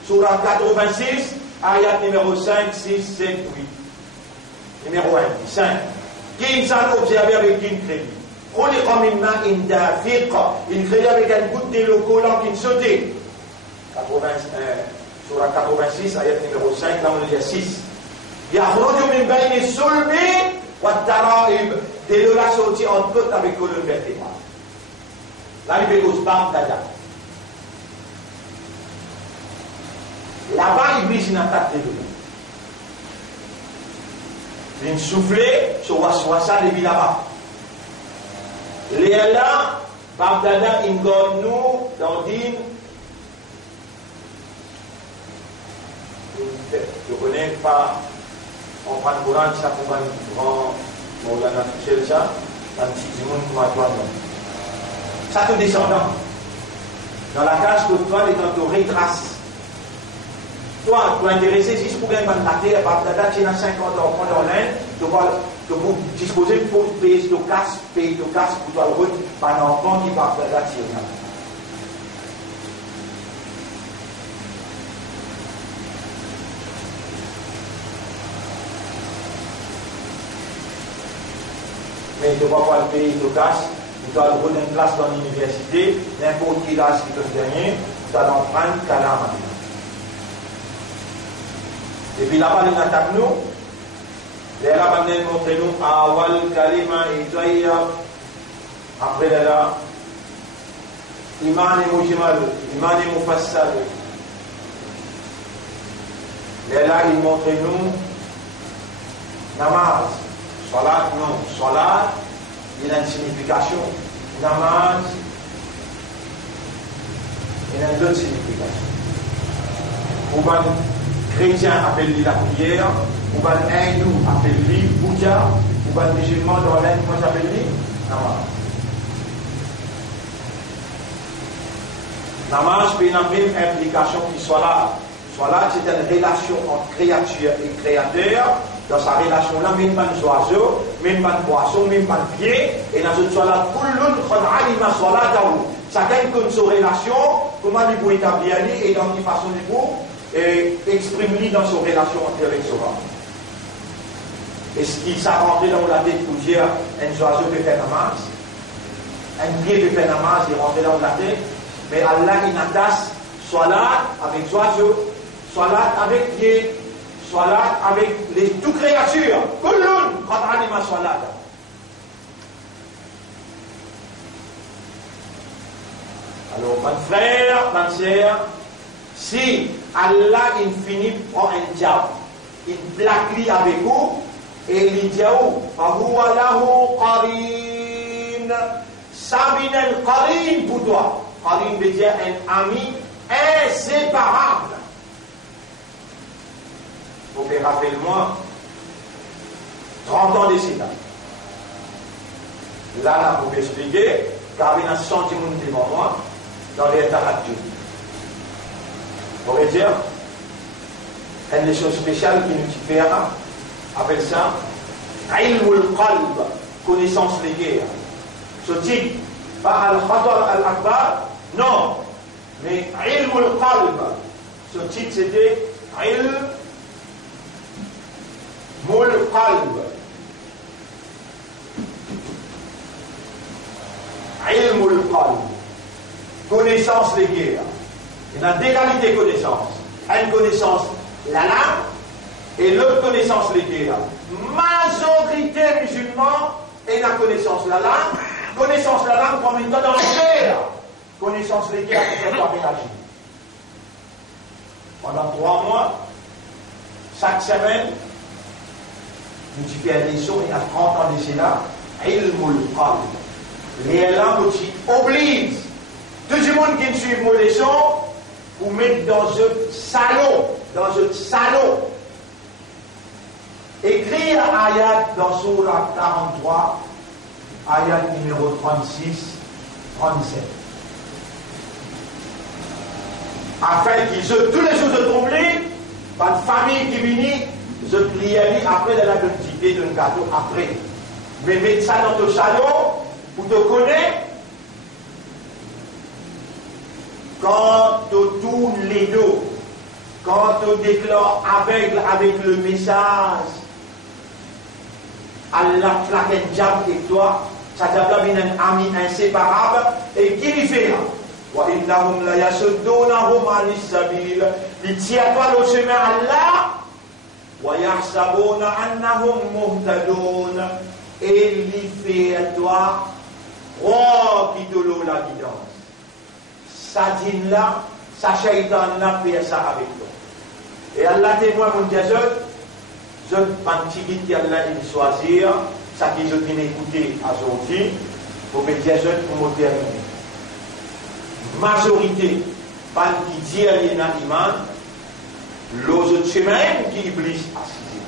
Surah 86, ayat numéro 5, 6, 7, 8. Numéro 1, 5. Qui insan observé avec une crédit. On est comme une main une crédit avec un bout de l'eau collant qui sautait. Surah 86, ayat numéro 5, là on est à 6. يخرج من بين الصلب والترائب. Dès le là sorti en côte avec colonne vertébrale. Là, il fait Bab Dada. Là-bas, Iblis il attaque les deux. Il soufflait sur Waswasa depuis là-bas. Les là, Bab Dada, il donne nous dans Dine. Je ne connais pas en prend le Coran, ça pour un grand Maulana Fichel, ça, un petit monde qui m'a toi. Ça te descendant. Dans la cage que toi, les entourés trace. Toi, tu es intéressé, si je pouvais me la terre, Babdada, tu as 50 ans, prendre en l'Inde, tu vas disposer pour payer ton casse, pour toi le route, par un enfant qui Babdada tire là. Mais tu ne vas pas le payer ton casse. Tu dois avoir une place dans l'université, n'importe qui âge qui peut gagner, tu dois en prendre qu'à la main. Et puis là-bas, il attaque nous. Et là, il va montrer nous Awal, Kalima et Toya. Après là, Iman et Mujimal, Iman et Mufassal. Et là, il montre nous Namaz. Salat, non. Salat. Il a une signification. Namaz, il a d'autres significations. Ou un chrétien appelle la prière, ou un hindou appelle Bouddha, ou un musulman dans l'Inde, comment s'appelle Namaz. Namaz peut une même implication qui soit là. Salat, c'est une relation entre créature et créateur. Dans sa relation là, même pas de oiseau, même pas de poisson, même pas de pied, et dans cette soirée-là, chacun connaît sa relation, comment il peut établir et dans quelle façon il peut exprimer dans sa relation avec soi. Est-ce qu'il s'est rentré dans la tête pour dire un oiseau peut faire namaz, un pied peut faire namaz, il est rentré dans la tête, mais Allah il attache salat avec oiseau, salat avec pied, salat avec les toutes créatures. Kullun qad alima salat. Alors, mon frère, ma sœur, si Allah il finit prend un diable, il plaque avec vous, et il dit فَهُوَ لَهُ قَرِينٌ. Ça vient un qarin pour toi. Qarin veut dire un ami inséparable. Vous pouvez rappeler moi 30 ans d'ici là. Là, vous pouvez expliquer, car il y a un sentiment devant moi dans les tahajjud. Vous pouvez dire, une des choses spéciales qui nous fait appelle ça ilmul qalb, connaissance des guerres. Ce titre, pas al-khatar al-akbar, non, mais ilmul qalb. Ce titre c'était ilmul qalb. Ilmul qalb, connaissance des guerres. Il y a deux qualités de connaissance. Une connaissance la langue et l'autre connaissance les guerres. Majorité musulmans et la connaissance la langue. Connaissance la langue comme une dans la guerre. Connaissance les guerres pour faire réagir. Pendant 3 mois, chaque semaine, nous fais une leçon, il y a 30 ans d'ici là, ilmul qalb. Les langues qui obligent tout le monde qui suit vos leçons pour mettre dans un salon, écrire ayat dans Surah 43, ayat numéro 36, 37. Afin qu'ils aient tous les choses de tomber, par une famille qui vient, je prie après de la quantité d'un gâteau après. Mais mettre ça dans ton salon, pour te connaître, quand tu tournes les dos, quand tu déclares aveugle avec le message, Allah flaque un diable avec toi, ça devient un ami inséparable, et qui lui fait là? وَإِنَّهُمْ لَيَسُدُّونَهُمْ عَنِ السَّبِيلِ. Il tient toi le chemin Allah, وَيَحْسَبُونَ أَنَّهُمْ مُهْتَدُونَ. Et il fait à toi, oh, qui te l'eau la guidance. Sa dîne là, sa shaitan là, fait ça avec toi. Et Allah témoin, mon Dieu, je m'antique qui Allah il choisir, ça qui je viens écouter aujourd'hui, pour me dire, pour me terminer. Majorité, ban qui dit à l'iman, l'autre chemin qui iblis assisté.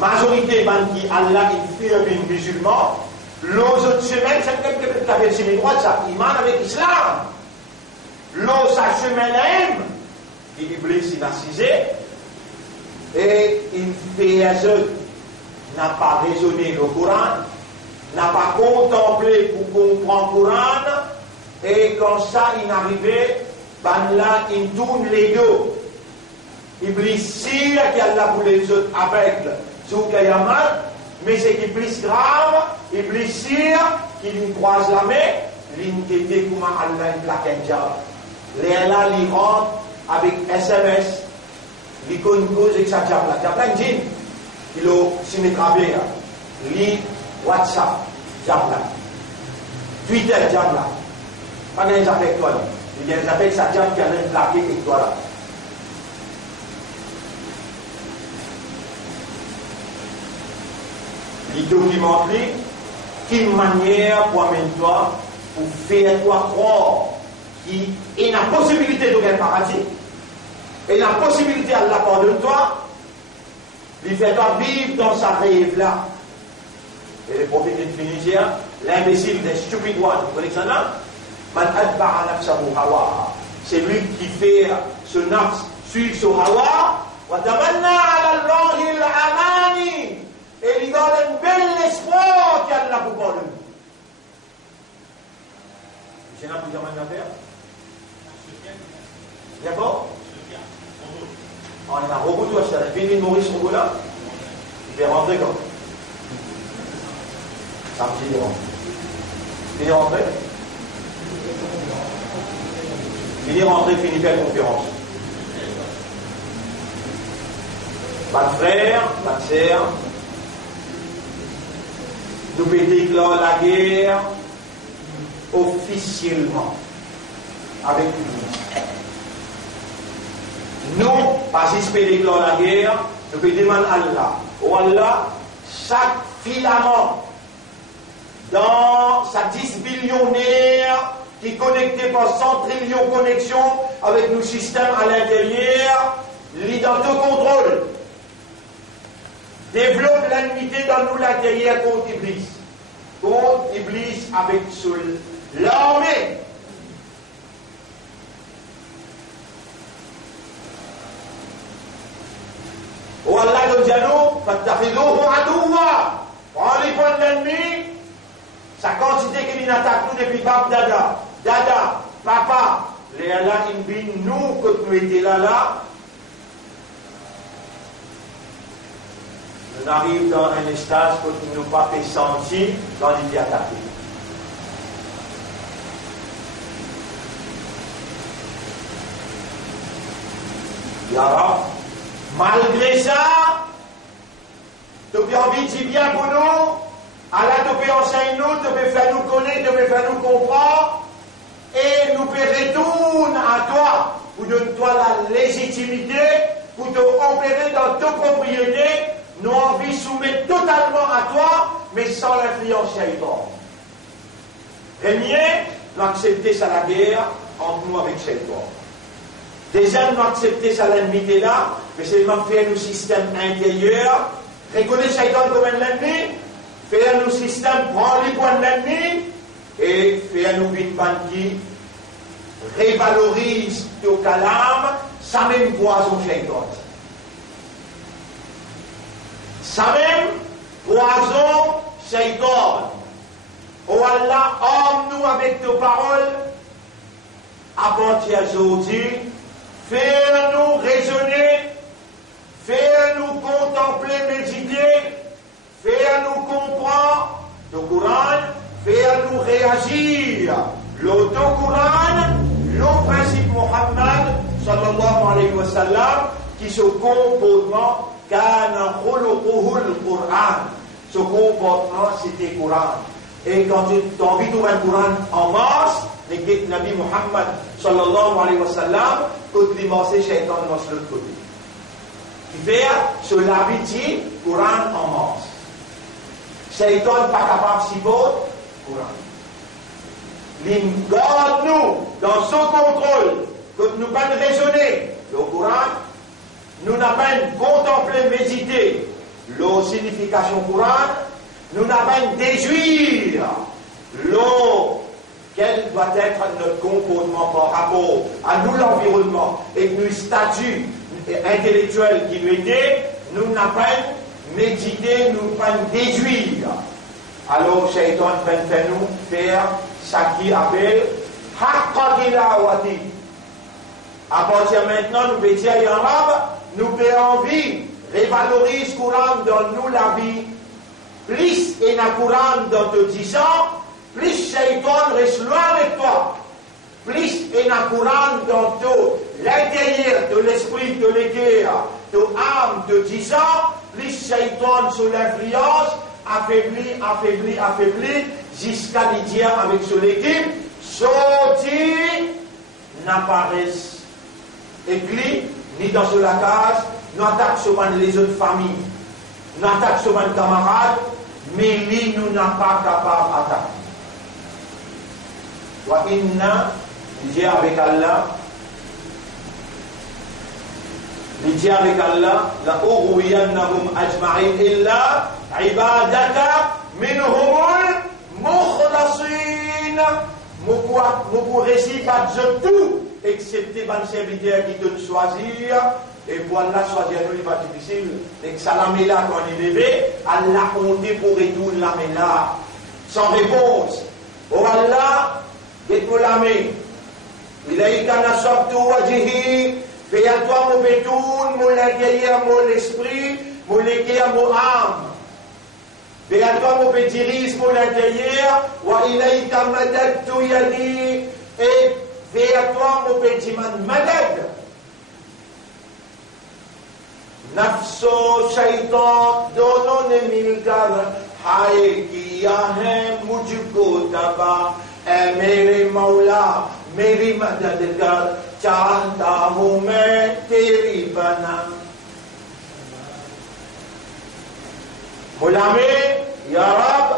Majorité, ban qui Allah il fait un musulman, l'autre chemin, c'est quelqu'un qui avait le chemin droit, ça, iman avec l'islam. L'autre chemin là, qui iblis il assisté, et il fait un jeu, n'a pas raisonné le Coran, n'a pas contemplé pour comprendre le Coran, et quand ça il arrivait, ben là il tourne les dos. Iblis sire qui a la boule les autres avec sur Kayaman, mais c'est qu'il plus grave, Iblis sire qui lui croise la main, l'inquiété comment Allah il plaque un diable. Les là il rentre avec SMS, il connaît cause avec sa diable là. Diable là, il a signé gravé, il WhatsApp, diable là. Twitter, diable là. Pas des appels toi là. Il y a des appels sa diable qui a même plaqué avec toi là. Il documente quelle manière pour amener toi pour faire toi croire qu'il y a la possibilité de gagner le paradis et la possibilité à la pardonne toi, il fait toi vivre dans sa rêve là. Et le prophète de Tunisien, l'imbécile des stupid one, vous connaissez ça là? Man adba'a nafsahu hawa. C'est lui qui fait ce nafs, suivre son hawa, wa tamanna ala Allahi al-amani. Et il donne un bel espoir qu'il y a de la coupe de lui. J'ai un plusieurs manières à faire. D'accord? On a un robot, toi, c'est la Bénin Maurice Robola. fait rentrer quand? Samedi, il est rentré. Il est rentré? Il est rentré, fini quelle conférence? Pas de frère, pas de sœur. Nous pouvons déclarer la guerre officiellement avec l'Église. Nous, pas si nous pouvons déclarer la guerre, nous pouvons demander à Allah. Oh Allah, chaque filament dans sa 10 billionnaire qui est connecté par 100 trillions de connexions avec nos systèmes à l'intérieur, l'identio-contrôle. Développe l'unité dans nous l'intérieur contre Iblis. Contre Iblis avec l'armée. Oh Allah nous dit à nous, fattakhidouhu aduwwa. Prends les points de l'ennemi, sa quantité qui attaque nous depuis Bab Dada, Dada, Papa, les Allah inbin nous que nous étions là. Nous arrivons dans un espace que nous n'avons pas fait sentir dans l'idée attaquée. Yara, malgré ça, tu peux envie de dire bien pour nous, Allah tu peux enseigner nous, tu peux faire nous connaître, tu peux faire nous comprendre, et nous peux retourner à toi, pour donner toi la légitimité, pour te opérer dans ta propriété. Nous envie de soumettre totalement à toi, mais sans l'influence Shaitan. Premier, nous accepter ça la guerre entre nous avec Shaitan. Deuxième, nous accepter ça l'ennemi là, mais c'est de faire nos systèmes intérieurs, reconnaître Shaitan comme un ennemi, faire nos systèmes, prendre les points de l'ennemi, et faire nos vies qui révalorise au calame, ça même poison Shaitan. Ça même, poison, Shaitan. Oh Allah, homme-nous avec tes paroles, à partir d'aujourd'hui, fais-nous raisonner, fais-nous contempler, méditer, fais-nous comprendre le Coran, fais-nous réagir. L'auto-Coran, le principe Muhammad, sallallahu alayhi wa sallam, qui se comportement Kana khuluquhul Qur'an. Ce comportement, c'était Coran. Et quand tu as envie de trouver un Coran en masse, le Nabi Muhammad sallallahu alayhi wa sallam, que tu massé Shaitan dans l'autre côté. Qui fait ce l'habitude Coran en masse. Shaitan pas capable de s'y battre, Coran. Garde-nous dans son contrôle, que nous pas raisonner le Coran. Nous n'avons pas contemplé, méditer la signification Coran, nous n'avons pas déduire quel doit être notre comportement par rapport à nous l'environnement et nos statuts intellectuels qui nous étaient, nous n'avons pas médité, nous n'avons pas déduire. Alors, Shaitan va nous faire ce qui appelle Haqqa tilawati. À partir de maintenant, nous pouvons dire en arabe, nous pouvons envie, révalorise Coran dans nous la vie. Plus et na Coran dans te 10 ans, plus Shaitan reste loin avec toi. Plus et na Coran dans l'intérieur de l'esprit de l'équerre, de âme de 10 ans, plus Shaitan sous l'influence, affaibli, jusqu'à l'idée avec son équipe, sorti, n'apparaissent. Et puis, ni dans la case, nous attaquons souvent les autres familles, nous attaquons souvent les camarades, mais lui, nous n'avons pas capable d'attaquer. Wa inna, dit avec Allah, la ughwiyannahum ajma'in illa ibadaka minhumul mukhlasin. Mon récit pas de tout, excepté mon serviteur qui te choisir. Et pour Allah choisir nous, il n'est pas difficile. Et que ça la met là quand il est bébé, Allah compte pour retourner la met là. Sans réponse. Oh Allah, et pour la met. Il a eu qu'un assortu wajihi, fais à toi mon bétoun, mon l'intérieur, mon l'esprit, mon légué à mon âme. Vers toi, mon pétiris, mon intérieur, wa ilayka madadtu yadi, et vers toi, mon petit madad. Nafso shaitan, dono ne milkar, hai kiya hai mujhko taba, ऐ मेरे मौला मेरी मदद कर चाहता हूं मैं तेरी बना Moulame, Ya Rab,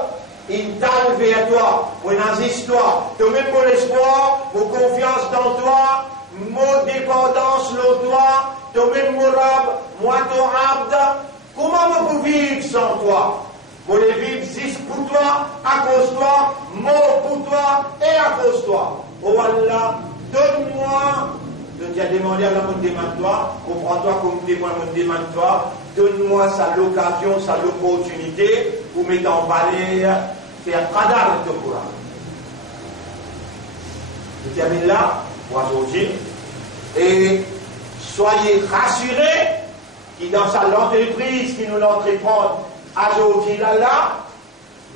il t'a vers toi, mon insiste-toi, te mets mon espoir, mon confiance dans toi, mon dépendance dans toi, te mets mon Rab, moi ton abd, comment me peux vivre sans toi? Pour les vivre juste pour toi, à cause de toi, mort pour toi et à cause de toi. Oh Allah, donne-moi, tu as demandé à la monde demande toi, comprends-toi comme témoin monde demande toi, donne-moi ça l'occasion, ça l'opportunité pour mettre en valeur, faire qadar de Coran. Je termine là pour aujourd'hui et soyez rassurés qui dans sa l'entreprise qui nous l'entreprend aujourd'hui là,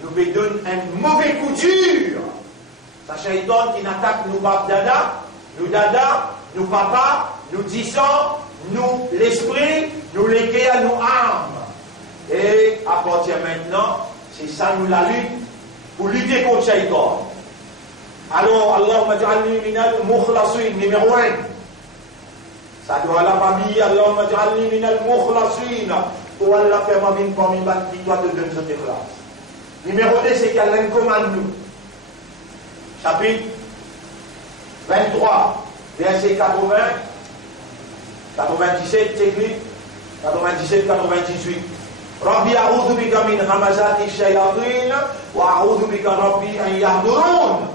nous lui donne un mauvais coup dur. Ça shaitan qui n'attaque nous dada, nous papa, nous disons, nous l'esprit, nous léguer à nos âmes. Et à partir de maintenant, c'est ça nous la lutte pour lutter contre shaitan. Alors, Allahumma ja'alni minal mukhlasin, numéro 1. Ça doit la famille, Allahumma ja'alni minal mukhlasin. Pour Allah faire ma vie parmi qui doit te donner cette place. Numéro 2, c'est qu'Allah commande nous. Chapitre 23, verset 80, 97, c'est écrit, 97, 98. Rabbi a'udhu bika min hamazati shayatin wa a'udhu bika Rabbi an yahdurun.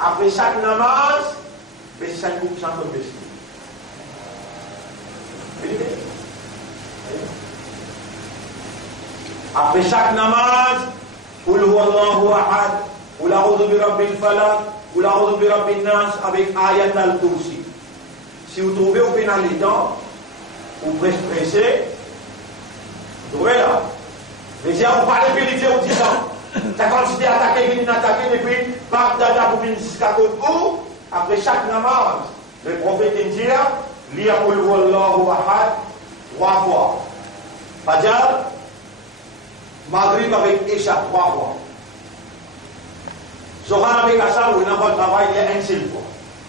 Après chaque namaz, baissez 5% comme baissez. Après chaque namaz, Qul huwallahu ahad, Qul a'udhu bi rabbil falaq, Qul a'udhu bi rabbin nas avec ayat al-kursi. Si vous trouvez au pénal les dents, vous pressez, vous trouvez là. Mais si vous parlez vérité au 10 ans, ça consiste à attaquer, venir attaquer, et puis, par dada pour venir jusqu'à côté où, après chaque namaz, le prophète dit, lire Qul huwallahu ahad 3 fois. Fajr, Maghrib avec Isha 3 fois. Zohar avec Asar, où il n'a pas de travail, il y a un seul fois.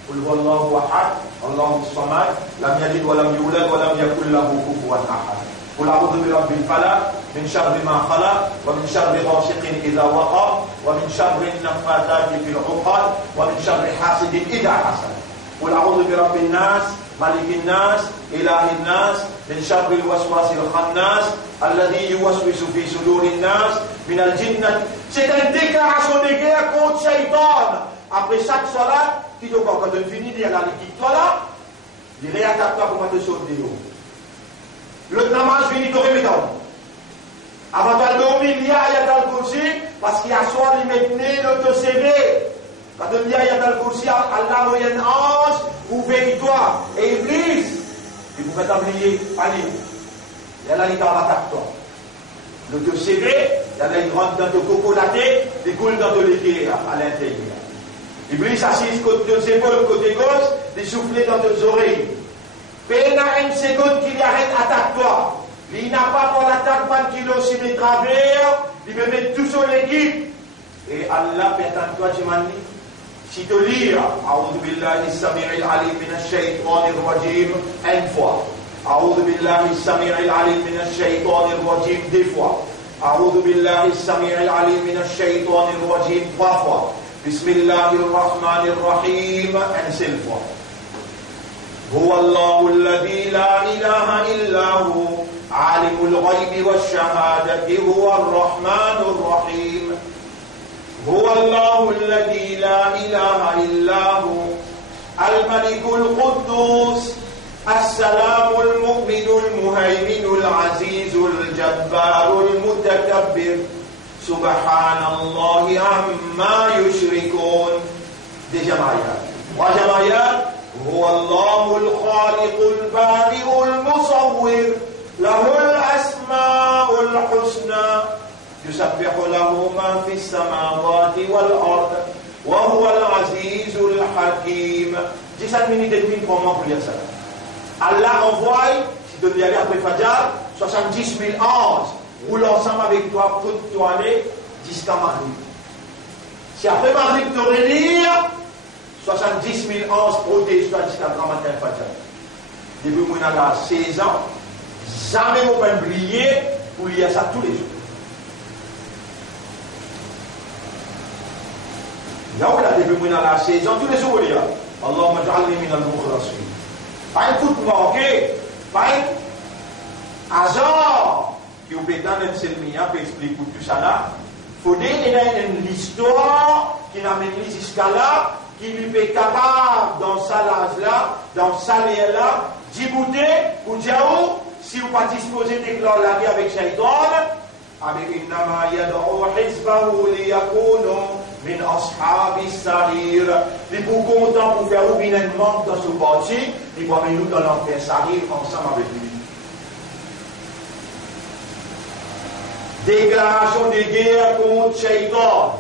Qul huwallahu ahad, Allahu samad, lam yalid wa lam yulad wa lam yakul lahu kufuwan ahad. Qul a'udhu bi rabbil falaq, min sharri ma khalaq, wa min sharri ghasiqin idha waqab, wa min sharri an-naffathati fil 'uqad, wa min sharri hasidin idha hasad. Qul a'udhu bi rabbin nas, malikin nas, ilahin nas, من شر الوسواس الخناس الذي يوسوس في صدور الناس من الجنة. C'est une déclaration de guerre contre Shaitan. Après chaque salat, qui doit quand on finit de la liquide toi là, il réattaque toi pour te sauter de l'eau. Le namaz finit de remettre. Avant de dormir, il y a ayat al-kursi parce qu'il y a soit il met le CV. Quand il y a ayat al-kursi, Allah envoie un ange ou toi et Iblis. Et vous faites oublier, allez, il y a là, il attaque toi. Le te serré, il y a là, il rentre dans ton cocolaté, il coule dans ton légué à l'intérieur. Iblis assise côté tes épaules, côté gauche, il souffle dans tes oreilles. Peine une seconde qu'il arrête, attaque-toi. Il n'a pas pour l'attaque, pas qu'il aussi des travers, il veut mettre tout sur l'équipe. Et Allah, pertant toi, tu m'as dit, si tu lis, A'udhu billahi as-sami'il 'alim minash shaytanir rajim, une fois. A'udhu billahi as-sami'il 'alim minash shaytanir rajim, 2 fois. A'udhu billahi as-sami'il 'alim minash shaytanir rajim, 3 fois. Bismillahir rahmanir rahim, une seule fois. Huwa Allahu alladhi la ilaha illa hu, 'alimul ghaybi wash-shahadati, huwa ar-rahmanur rahim. هو الله الذي لا إله إلا هو الملك القدوس السلام المؤمن المهيمن العزيز الجبار المتكبر سبحان الله عما يشركون. دي جماعيات وجماعيات هو الله الخالق البارئ المصور له الأسماء الحسنى يسبح له ما في السماوات والأرض وهو العزيز الحكيم. 10 minutes et demie pour moi pour lire ça. Allah envoie, si tu dois aller après Fajr, 70 000 anges roulent ensemble avec toi pour toi aller jusqu'à Maghrib. Si après Maghrib tu relire, 70 000 anges protègent toi jusqu'à grand matin Fajr. Depuis que je suis 16 ans, jamais je peux briller pour lire ça tous les jours. Là, depuis que je suis 16 ans, tous les jours je lis. Allahumma ja'alni min al-mukhlasin. Pas un coup de manqué, pas un hasard qui vous pétane un selmia pour expliquer tout ça là. Il faut dire qu'il y a une histoire qui n'amène jusqu'à là, qui lui est capable dans sa lage là, dans sa lien là, d'ybouter ou dire si vous pas disposé de déclarer la guerre avec Shaitan, avec innama yad'u hizbahu liyakunu min ashabi sarir. Il est pour content pour faire ouvrir un manque dans ce bâti, il va mettre nous dans l'enfer sarir ensemble avec lui. Déclaration de guerre contre Shaitan.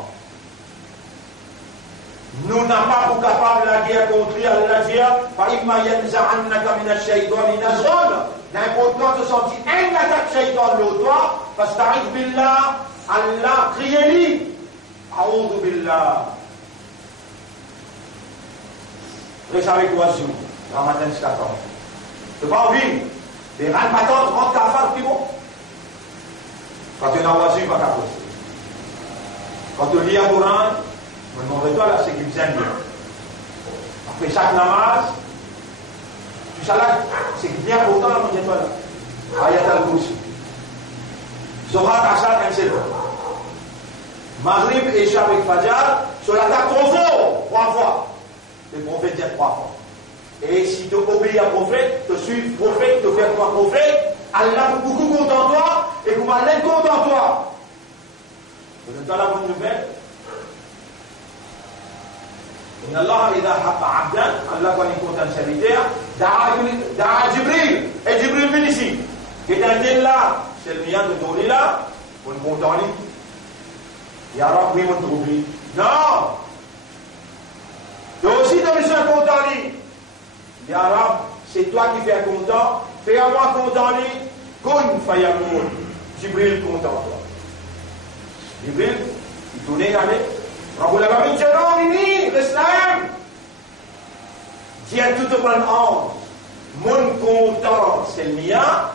Nous n'avons pas pour capable la guerre contre lui, Allah dit, فَإِمَّا يَنْزَعَنَّكَ مِنَ الشَّيْطَانِ نَزْغٌ. N'importe quoi te sentit un attaque Shaitan l'autre, فَاسْتَعِذْ بِاللَّهِ. Allah, criez-lui. A'udhu billah. Reste avec l'oiseau, la matin jusqu'à temps. Tu n'as pas envie. Les râles patentes rentrent ta femme, puis bon. Quand tu es dans l'oiseau, il va t'apposer. Quand tu lis un Coran, me demande-toi là, c'est qu'il me aime bien. Après chaque namaz, tout ça là, c'est bien important, là, demande-toi là. Ayat al-Kursi. Zohar, Asar, un seul. Maghrib, Isha avec Fajr, sur la table trop fort, 3 fois. Le prophète dit 3 fois. Et si tu obéis à prophète, tu suis prophète, tu fais quoi prophète, Allah est beaucoup content de toi et vous Allah est content de toi. Vous êtes dans la bonne nouvelle. إن الله إذا حب عبدا, Allah quand il compte un serviteur, da'a Jibril, et Jibril vient ici. Quelqu'un là, c'est le mien de donner là, on compte en ligne. Ya Rab, oui, mon trouvé. Non! Toi aussi, tu as besoin de compte en ligne. Ya Rab, c'est toi qui fais un content. Fais à moi compte en ligne. Kun fayakoun. Jibril compte en toi. Jibril, il tournait avec. Rabbul Alamin, c'est non, Mimi, l'Islam. Dis à tout le monde, mon content, c'est le mien.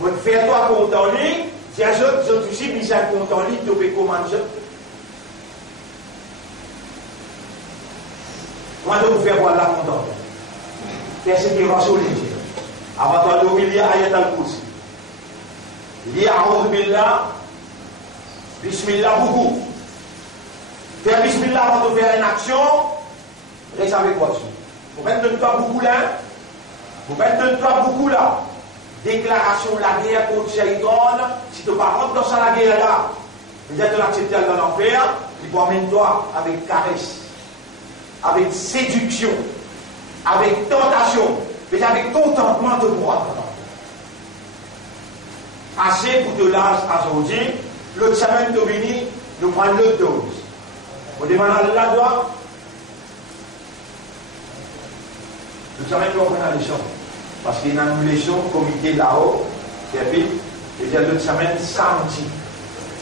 Mon fais à toi compte en ligne. Si un jour, je aussi, mis un compte en ligne, tu peux commander. Moi, je vous fais voir la compte en ligne. Qu'est-ce qui va sur l'Injil? Avant toi, il y a Ayat al-Kursi. Il y a A'udhu Billah, Bismillah beaucoup. Faire Bismillah avant de faire une action, reste avec toi dessus. Vous mettez pas beaucoup là. Vous mettez pas beaucoup là. Déclaration de la guerre contre Shaitan, si tu ne rentres pas dans la guerre là, peut-être tu l'acceptes dans l'enfer, il doit amener toi avec caresse, avec séduction, avec tentation, mais avec contentement de droit. Assez pour te lâcher aujourd'hui, l'autre semaine de béni, nous prenons l'autre dose. On demande à Allah doigt, l'autre semaine nous prenons les choses. Parce qu'il y a une annulation comité là-haut, qui est vite, et il y a l'autre semaine samedi.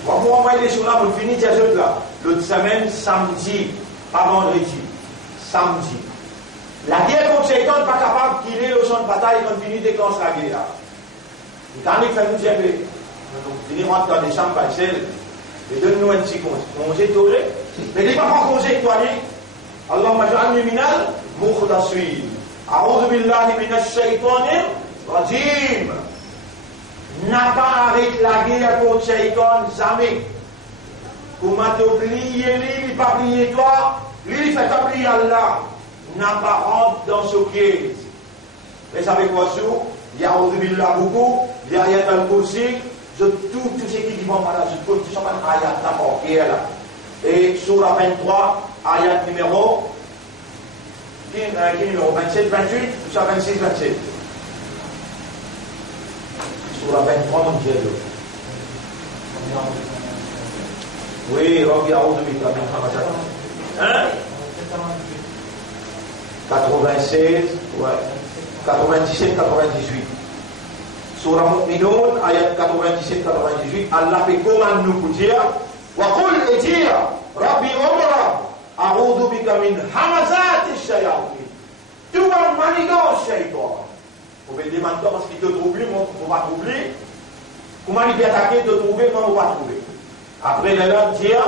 On va envoyer les choses là pour finir, il y a l'autre là. L'autre semaine samedi, pas vendredi, samedi. La guerre contre Shaitan n'est pas capable qu'il ait le champ de bataille quand il finit déclenche la guerre là. Il y a des fait nous dire, il rentre dans les chambres partielles, et donne-nous un petit congé touré. Mais il n'est pas congé étoilé. Allahumma ja'alni minal mukhlasin. A'udhu billahi minash shaitanir rajim. N'a pas arrêté la guerre contre Shaitan, jamais. Comment t'oublier, lui, il pas oublier toi, lui, il fait oublier Allah. N'a pas rentre dans ce piège. Mais savez quoi, sur? Il y a A'udhu billah beaucoup, il y a Ayat al-Kursi, tout ce qui vont là, je trouve tout ça, ayat d'abord, qui est là. Et surah 23, ayat numéro 27, 28, tout ça 26, 27. Surah 23, mon Dieu. Oui, Rabbi a'udhu bika min hamazat. Hein? 96, ouais. 97, 98. Surah Mu'minun, ayat 97, 98. Allah commande nous pour dire, wa qul et dire, Rabbi Omra, a'udhu bika min hamazat shayatin. Tu vas manigance shaitan. Vous pouvez demander parce qu'il te trouble, on va troubler. Comment il vient attaquer, te trouver, non, on va trouver. Après, il va dire,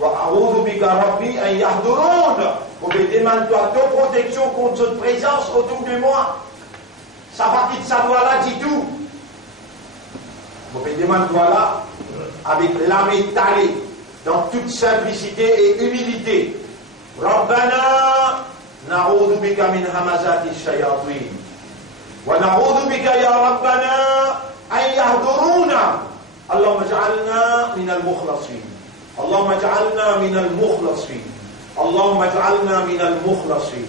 wa a'udhu bika rabbi an yahdurun. Vous pouvez demander toi de protection contre cette présence autour de moi. Ça va quitter sa voix là, dit tout. Vous pouvez demander toi là, avec l'âme étalée, dans toute simplicité et humilité. Rabbana, na'udhu bika min hamazati shayatin. Wa na'udhu bika ya Rabbana an yahduruna. Allahumma ja'alna min al-mukhlasin. Allahumma ja'alna min al-mukhlasin. اللهم اجعلنا من المخلصين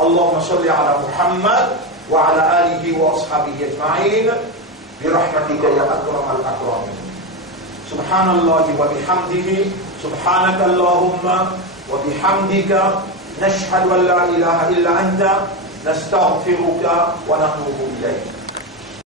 اللهم صل على محمد وعلى آله وأصحابه أجمعين برحمتك يا أكرم الأكرمين سبحان الله وبحمده سبحانك اللهم وبحمدك نشهد أن لا إله إلا أنت نستغفرك ونتوب إليك